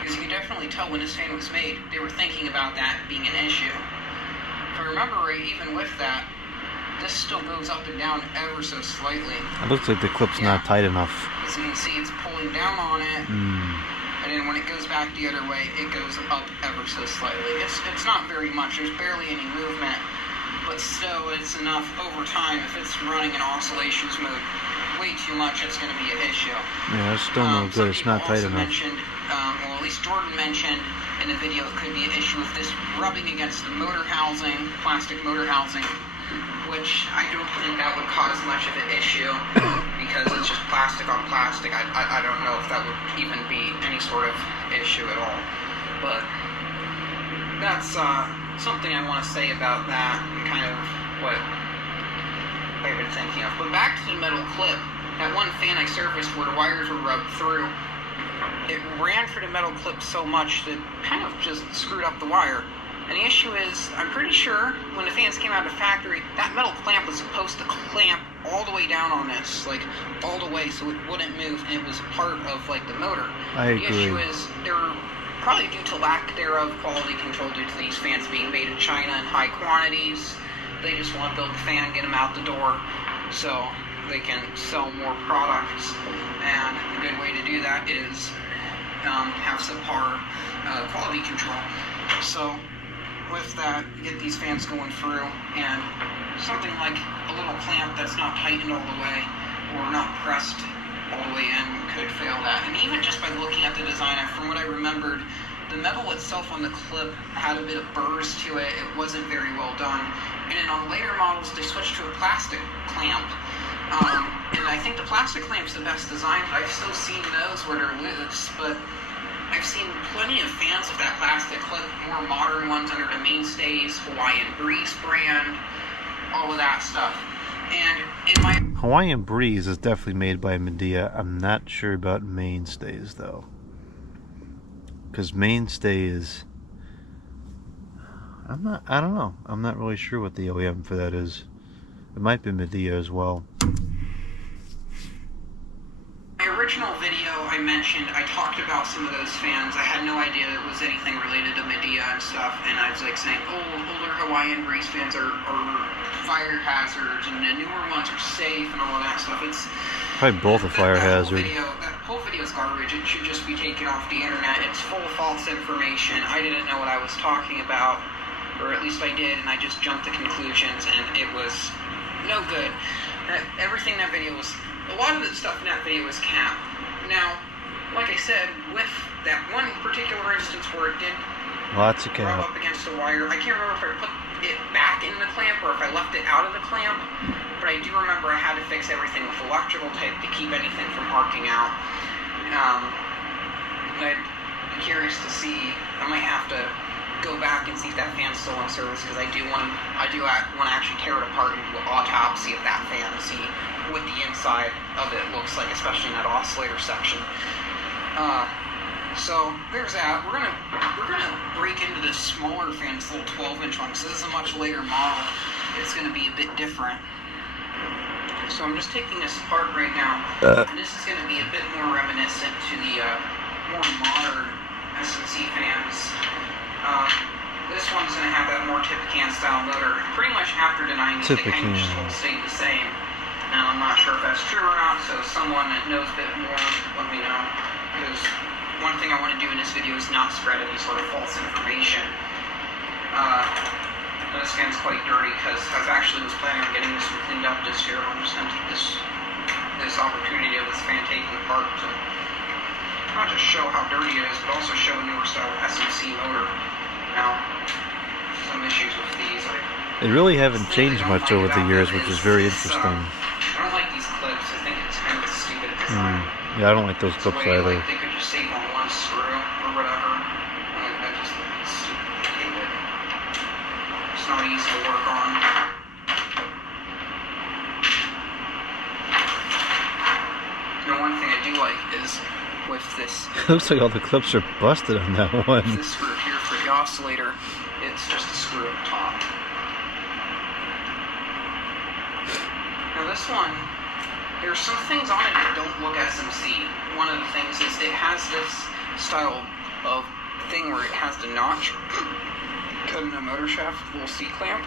because you can definitely tell when this fan was made, they were thinking about that being an issue. If I remember right, even with that, this still goes up and down ever so slightly. It looks like the clip's not tight enough. As you can see, it's pulling down on it. And then when it goes back the other way, it goes up ever so slightly. It's not very much. There's barely any movement, but still, it's enough over time. If it's running in oscillations mode way too much, it's going to be an issue. Yeah, it's still no good. It's not tight enough. Mentioned, well, at least Jordan mentioned in the video, it could be an issue with this rubbing against the motor housing, plastic motor housing, which I don't think that would cause much of an issue because it's just plastic on plastic. I don't know if that would even be any sort of issue at all. But that's something I want to say about that and kind of what I've been thinking of. But back to the metal clip, that one fan I serviced where the wires were rubbed through, it ran for the metal clip so much that it kind of just screwed up the wire. And the issue is, I'm pretty sure when the fans came out of the factory, that metal clamp was supposed to clamp all the way down on this, like all the way, so it wouldn't move, and it was part of like the motor. I The agree. issue is, they're probably due to lack thereof quality control due to these fans being made in China in high quantities. They just want to build the fan, get them out the door, so they can sell more products. And a good way to do that is have subpar quality control. So with that, get these fans going through, and something like a little clamp that's not tightened all the way or not pressed all the way in could fail that. And even just by looking at the design, from what I remembered, the metal itself on the clip had a bit of burrs to it. It wasn't very well done. And then on later models, they switched to a plastic clamp. And I think the plastic clamp's the best design, but I've still seen those where they're loose, but I've seen plenty of fans of that plastic clip, more modern ones under the Mainstays, Hawaiian Breeze brand, all of that stuff. And in my Hawaiian Breeze is definitely made by Medea. I'm not sure about Mainstays though, because Mainstay is, I don't know. I'm not really sure what the OEM for that is. It might be Medea as well. original video I mentioned, I talked about some of those fans. I had no idea it was anything related to Medea and stuff, and I was like saying, older Hawaiian Breeze fans are fire hazards, and the newer ones are safe, and all of that stuff. It's probably both a fire hazard. That whole video is garbage. It should just be taken off the internet. It's full of false information. I didn't know what I was talking about, or at least I did, and I just jumped to conclusions, and it was no good. Everything in that video was, a lot of the stuff in that video was cap. Now, like I said, with that one particular instance where it did Lots of rub cap. up against the wire, I can't remember if I put it back in the clamp or if I left it out of the clamp, but I do remember I had to fix everything with electrical tape to keep anything from arcing out. I'd be curious to see, I might have to go back and see if that fan's still in service, because I do want to actually tear it apart and do an autopsy of that fan to see what the inside of it looks like, especially in that oscillator section. So there's that. We're gonna break into this smaller fan, this little 12-inch one, because this is a much later model. It's gonna be a bit different. So I'm just taking this apart right now, and this is gonna be a bit more reminiscent to the more modern SMC fans. This one's gonna have that more Tipican style motor. Pretty much after denying it, they kind of just all stayed the same. Now I'm not sure if that's true or not, so someone that knows a bit more, let me know. Because one thing I want to do in this video is not spread any sort of false information. This fan's quite dirty because I was planning on getting this one cleaned up this year. I'm just going to take this opportunity of this fan taken apart to not just show how dirty it is, but also show a newer style SMC motor. Now, some issues with these. They really haven't changed much over the years, which is very interesting. I don't like these clips. I think it's kind of a stupid design. Yeah, I don't like those clips either. Like, they could just save on one screw or whatever. I just think it's stupid. I hate it. It's not easy to work on. You know, one thing I do like is with this. Looks like all the clips are busted on that one. This screw here for the oscillator, it's just a screw up top. Now this one, there's some things on it that don't look SMC. One of the things is it has this style of thing where it has the notch cut in a motor shaft with a little C-clamp,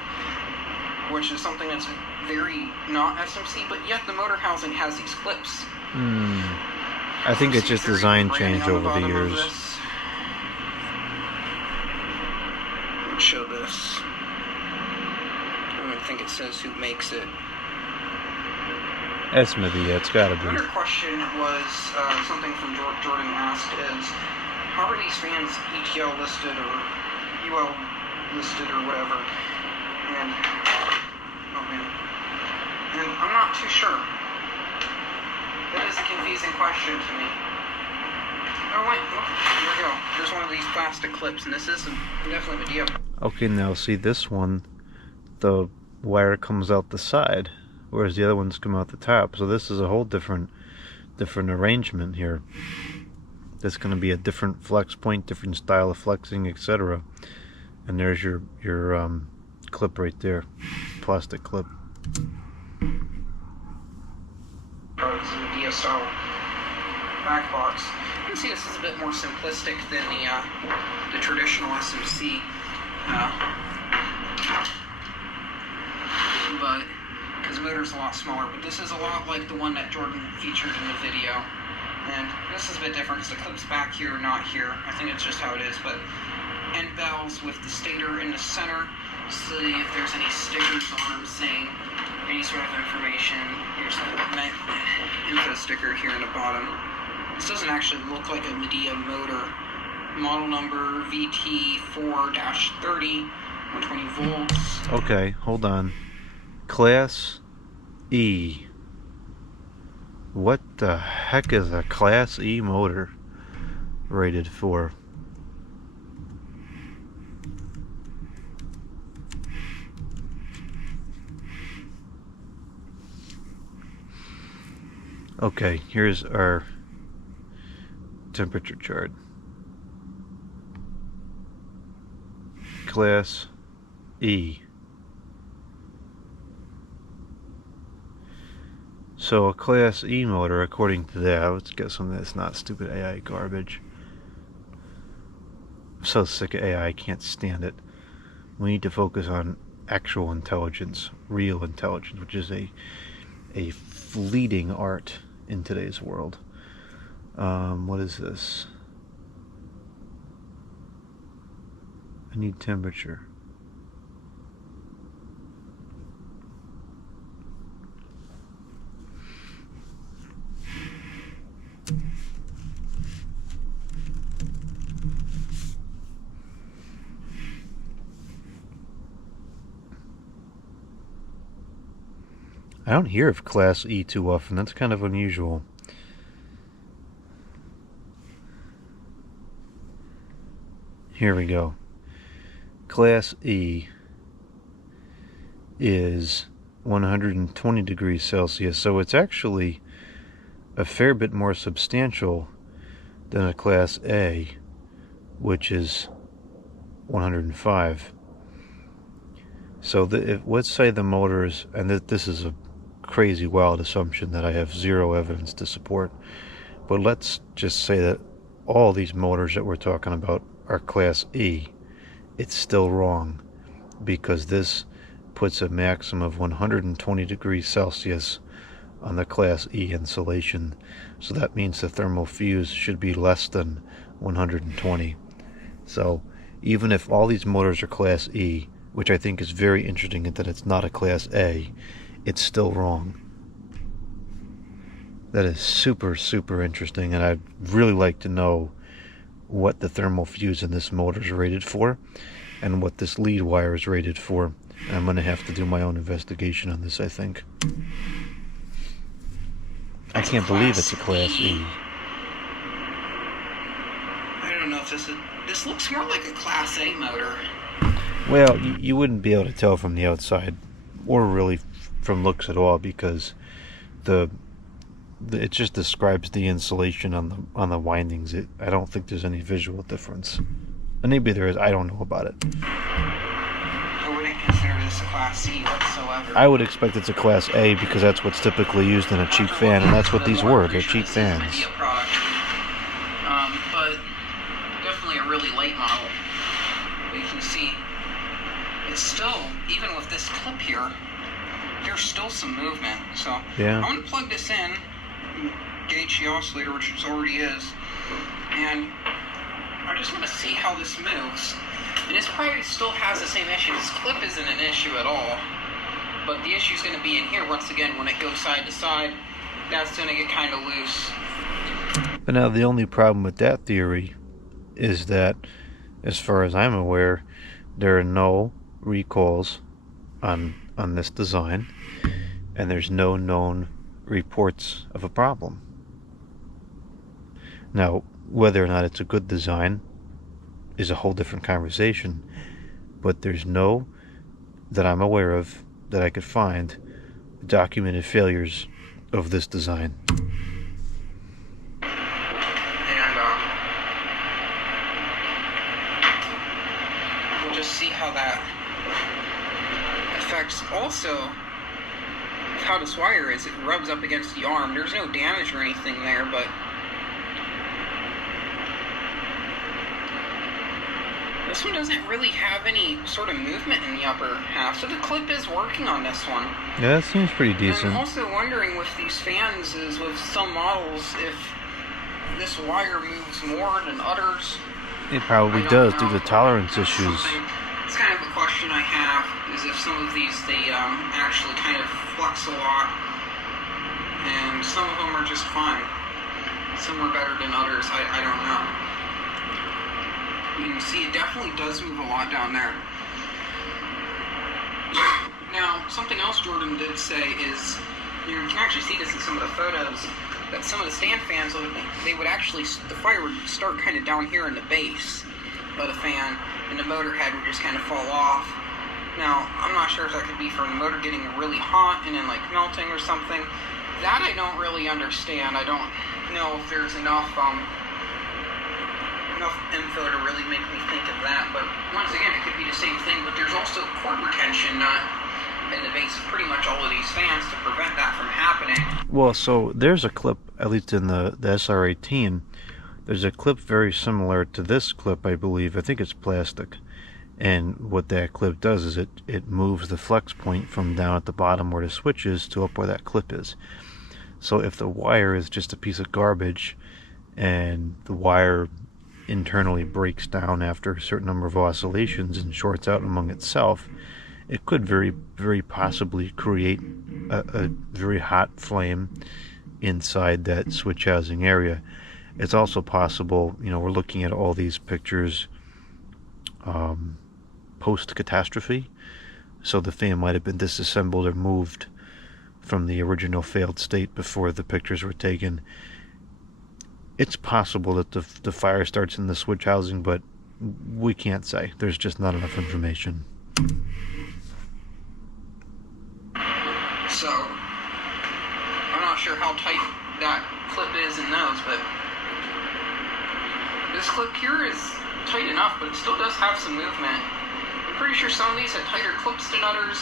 which is something that's very not SMC, but yet the motor housing has these clips. I think it's just design change over the years. Let's show this. I don't think it says who makes it. Smithy, yeah, it's gotta be. Another question was something from Jordan asked is, how are these fans ETL listed or UL listed or whatever? And I'm not too sure. That is a confusing question to me. Oh wait, look, here we go. There's one of these plastic clips, and this is definitely a Medea. Okay, now see this one, the wire comes out the side, whereas the other ones come out the top. So this is a whole different arrangement here. There's going to be a different flex point, different style of flexing, etc. And there's your clip right there, plastic clip. It's a Medea style back box. You can see this is a bit more simplistic than the traditional SMC. But because the motor's a lot smaller, but this is a lot like the one that Jordan featured in the video. And this is a bit different because the clip's back here, not here. I think it's just how it is, but end valves with the stator in the center. See if there's any stickers on them saying any sort of information. Here's the info sticker here in the bottom. This doesn't actually look like a Medea motor. Model number VT4-30, 120 volts. Okay, hold on. Class E. What the heck is a Class E motor rated for? Okay, here's our temperature chart. Class E. So a Class E motor, according to that, let's get something that's not stupid AI garbage. I'm so sick of AI, I can't stand it. We need to focus on actual intelligence, real intelligence, which is a fleeting art in today's world. What is this? I need temperature. I don't hear of Class E too often. That's kind of unusual. Here we go. Class E is 120 degrees Celsius, so it's actually a fair bit more substantial than a Class A, which is 105. So let's say the motors, and this is a crazy wild assumption that I have zero evidence to support, but let's just say that all these motors that we're talking about are Class E. It's still wrong, because this puts a maximum of 120 degrees Celsius on the Class E insulation, so that means the thermal fuse should be less than 120. So even if all these motors are Class E, which I think is very interesting in that it's not a Class A, it's still wrong. That is super, super interesting, and I'd really like to know what the thermal fuse in this motor is rated for and what this lead wire is rated for. I'm going to have to do my own investigation on this, I think. I can't believe it's a Class E. I don't know if this looks more like a Class A motor. Well, you wouldn't be able to tell from the outside, or really from looks at all, because it just describes the insulation on the windings. I don't think there's any visual difference. And maybe there is. I don't know about it. I wouldn't consider this a Class C whatsoever. I would expect it's a Class A because that's what's typically used in a cheap fan, and that's what these were. They're cheap fans. But definitely a really late model. But you can see it's still, even with this clip here, there's still some movement. So yeah. I'm going to plug this in, gauge the oscillator, which it already is, and I just want to see how this moves. And this probably still has the same issue. This clip isn't an issue at all, but the issue is going to be in here once again when it goes side to side. That's going to get kind of loose. But now the only problem with that theory is that, as far as I'm aware, there are no recalls on this design, and there's no known reports of a problem. Now, whether or not it's a good design is a whole different conversation, but there's no, that I'm aware of, that I could find, documented failures of this design. And we'll just see how that affects also how this wire is. It rubs up against the arm. There's no damage or anything there, but this one doesn't really have any sort of movement in the upper half, so the clip is working on this one. Yeah, that seems pretty decent. I'm also wondering with these fans is with some models if this wire moves more than others. It probably does due to tolerance issues. It's kind of a question I have, is if some of these, they actually kind of flux a lot, and some of them are just fine. Some are better than others, I don't know. You can see it definitely does move a lot down there. Now, something else Jordan did say is, you can actually see this in some of the photos, that some of the stand fans, the fire would start kind of down here in the base of the fan, and the motor head would just kind of fall off. Now, I'm not sure if that could be from the motor getting really hot and then like melting or something. That I don't really understand. I don't know if there's enough info to really make me think of that, but once again, it could be the same thing, but there's also cord retention nut in the base of pretty much all of these fans to prevent that from happening. Well, so there's a clip, at least in the SR18, there's a clip very similar to this clip, I believe. I think it's plastic, and what that clip does is it moves the flex point from down at the bottom where the switch is to up where that clip is. So if the wire is just a piece of garbage and the wire internally breaks down after a certain number of oscillations and shorts out among itself, it could very, very possibly create a very hot flame inside that switch housing area. It's also possible, we're looking at all these pictures post-catastrophe, so the fan might have been disassembled or moved from the original failed state before the pictures were taken. It's possible that the fire starts in the switch housing, but we can't say. There's just not enough information. So, I'm not sure how tight that clip is in those, but this clip here is tight enough, but it still does have some movement. I'm pretty sure some of these had tighter clips than others,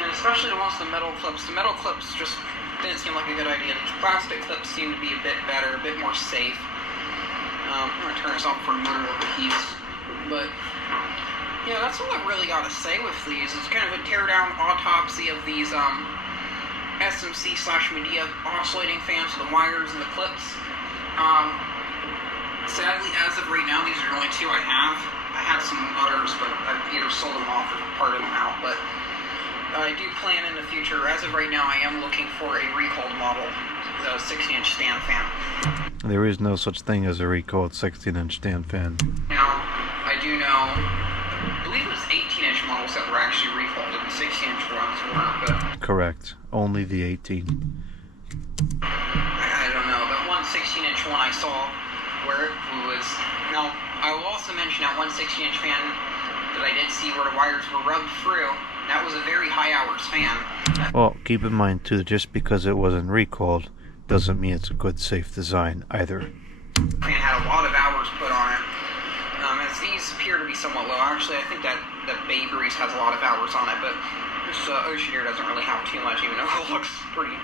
and especially the ones with the metal clips. The metal clips just didn't seem like a good idea. The plastic clips seem to be a bit better, a bit more safe. I'm going to turn this off for a motor piece. But, yeah, that's all I've really got to say with these. It's kind of a tear-down autopsy of these SMC/Midea oscillating fans with the wires and the clips. Sadly, as of right now, these are the only two I have. I have some others, but I've either sold them off or parted them out. But I do plan in the future. As of right now, I am looking for a recalled model, the 16-inch stand fan. There is no such thing as a recalled 16-inch stand fan. Now, I do know, I believe it was 18-inch models that were actually recalled, and the 16-inch ones weren't, but Correct. Only the 18. I don't know. That one 16-inch one I saw where it was... Now, I will also mention that one 16-inch fan that I did see where the wires were rubbed through. That was a very high hours fan. Well, keep in mind too, just because it wasn't recalled doesn't mean it's a good, safe design either. Fan had a lot of hours put on it. As these appear to be somewhat low. Actually, I think that Bay Breeze has a lot of hours on it, but this Oceaneer doesn't really have too much, even though it looks pretty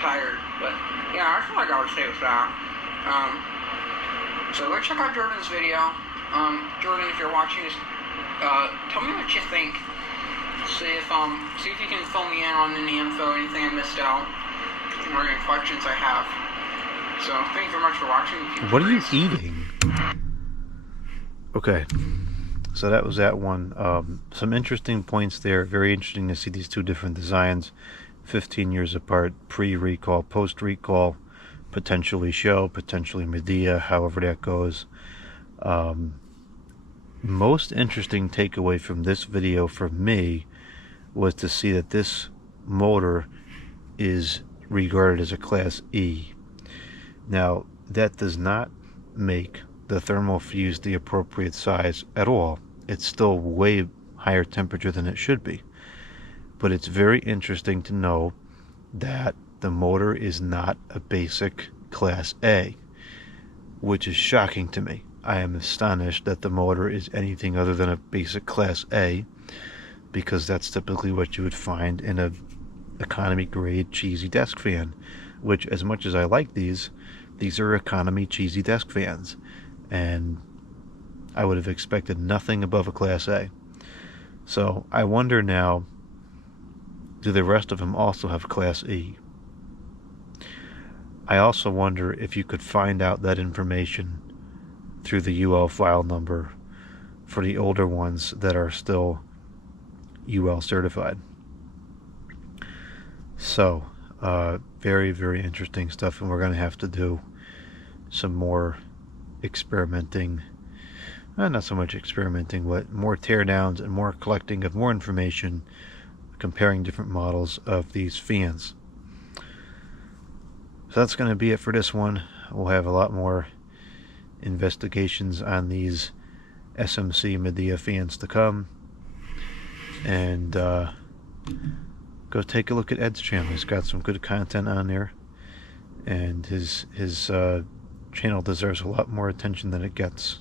tired. But yeah, I feel like I would stay with that. So go check out Jordan's video. Jordan, if you're watching this, tell me what you think. See if you can fill me in on any info, anything I missed out, or any questions I have. So thank you very much for watching. What are you eating? Okay, so that was that one. Some interesting points there. Very interesting to see these two different designs, 15 years apart, pre-recall, post-recall, potentially Shell, potentially Midea, however that goes. Most interesting takeaway from this video for me was to see that this motor is regarded as a Class E. Now, that does not make the thermal fuse the appropriate size at all. It's still way higher temperature than it should be. But it's very interesting to know that the motor is not a basic Class A, which is shocking to me. I am astonished that the motor is anything other than a basic Class A, because that's typically what you would find in a economy grade cheesy desk fan, which, as much as I like these are economy cheesy desk fans, and I would have expected nothing above a Class A. So I wonder now, do the rest of them also have Class E? I also wonder if you could find out that information through the UL file number for the older ones that are still UL certified. So, very, very interesting stuff, and we're going to have to do some more experimenting. Not so much experimenting, but more teardowns and more collecting of more information, comparing different models of these fans. So that's going to be it for this one. We'll have a lot more investigations on these SMC Midea fans to come. And go take a look at Ed's channel. He's got some good content on there, and his channel deserves a lot more attention than it gets.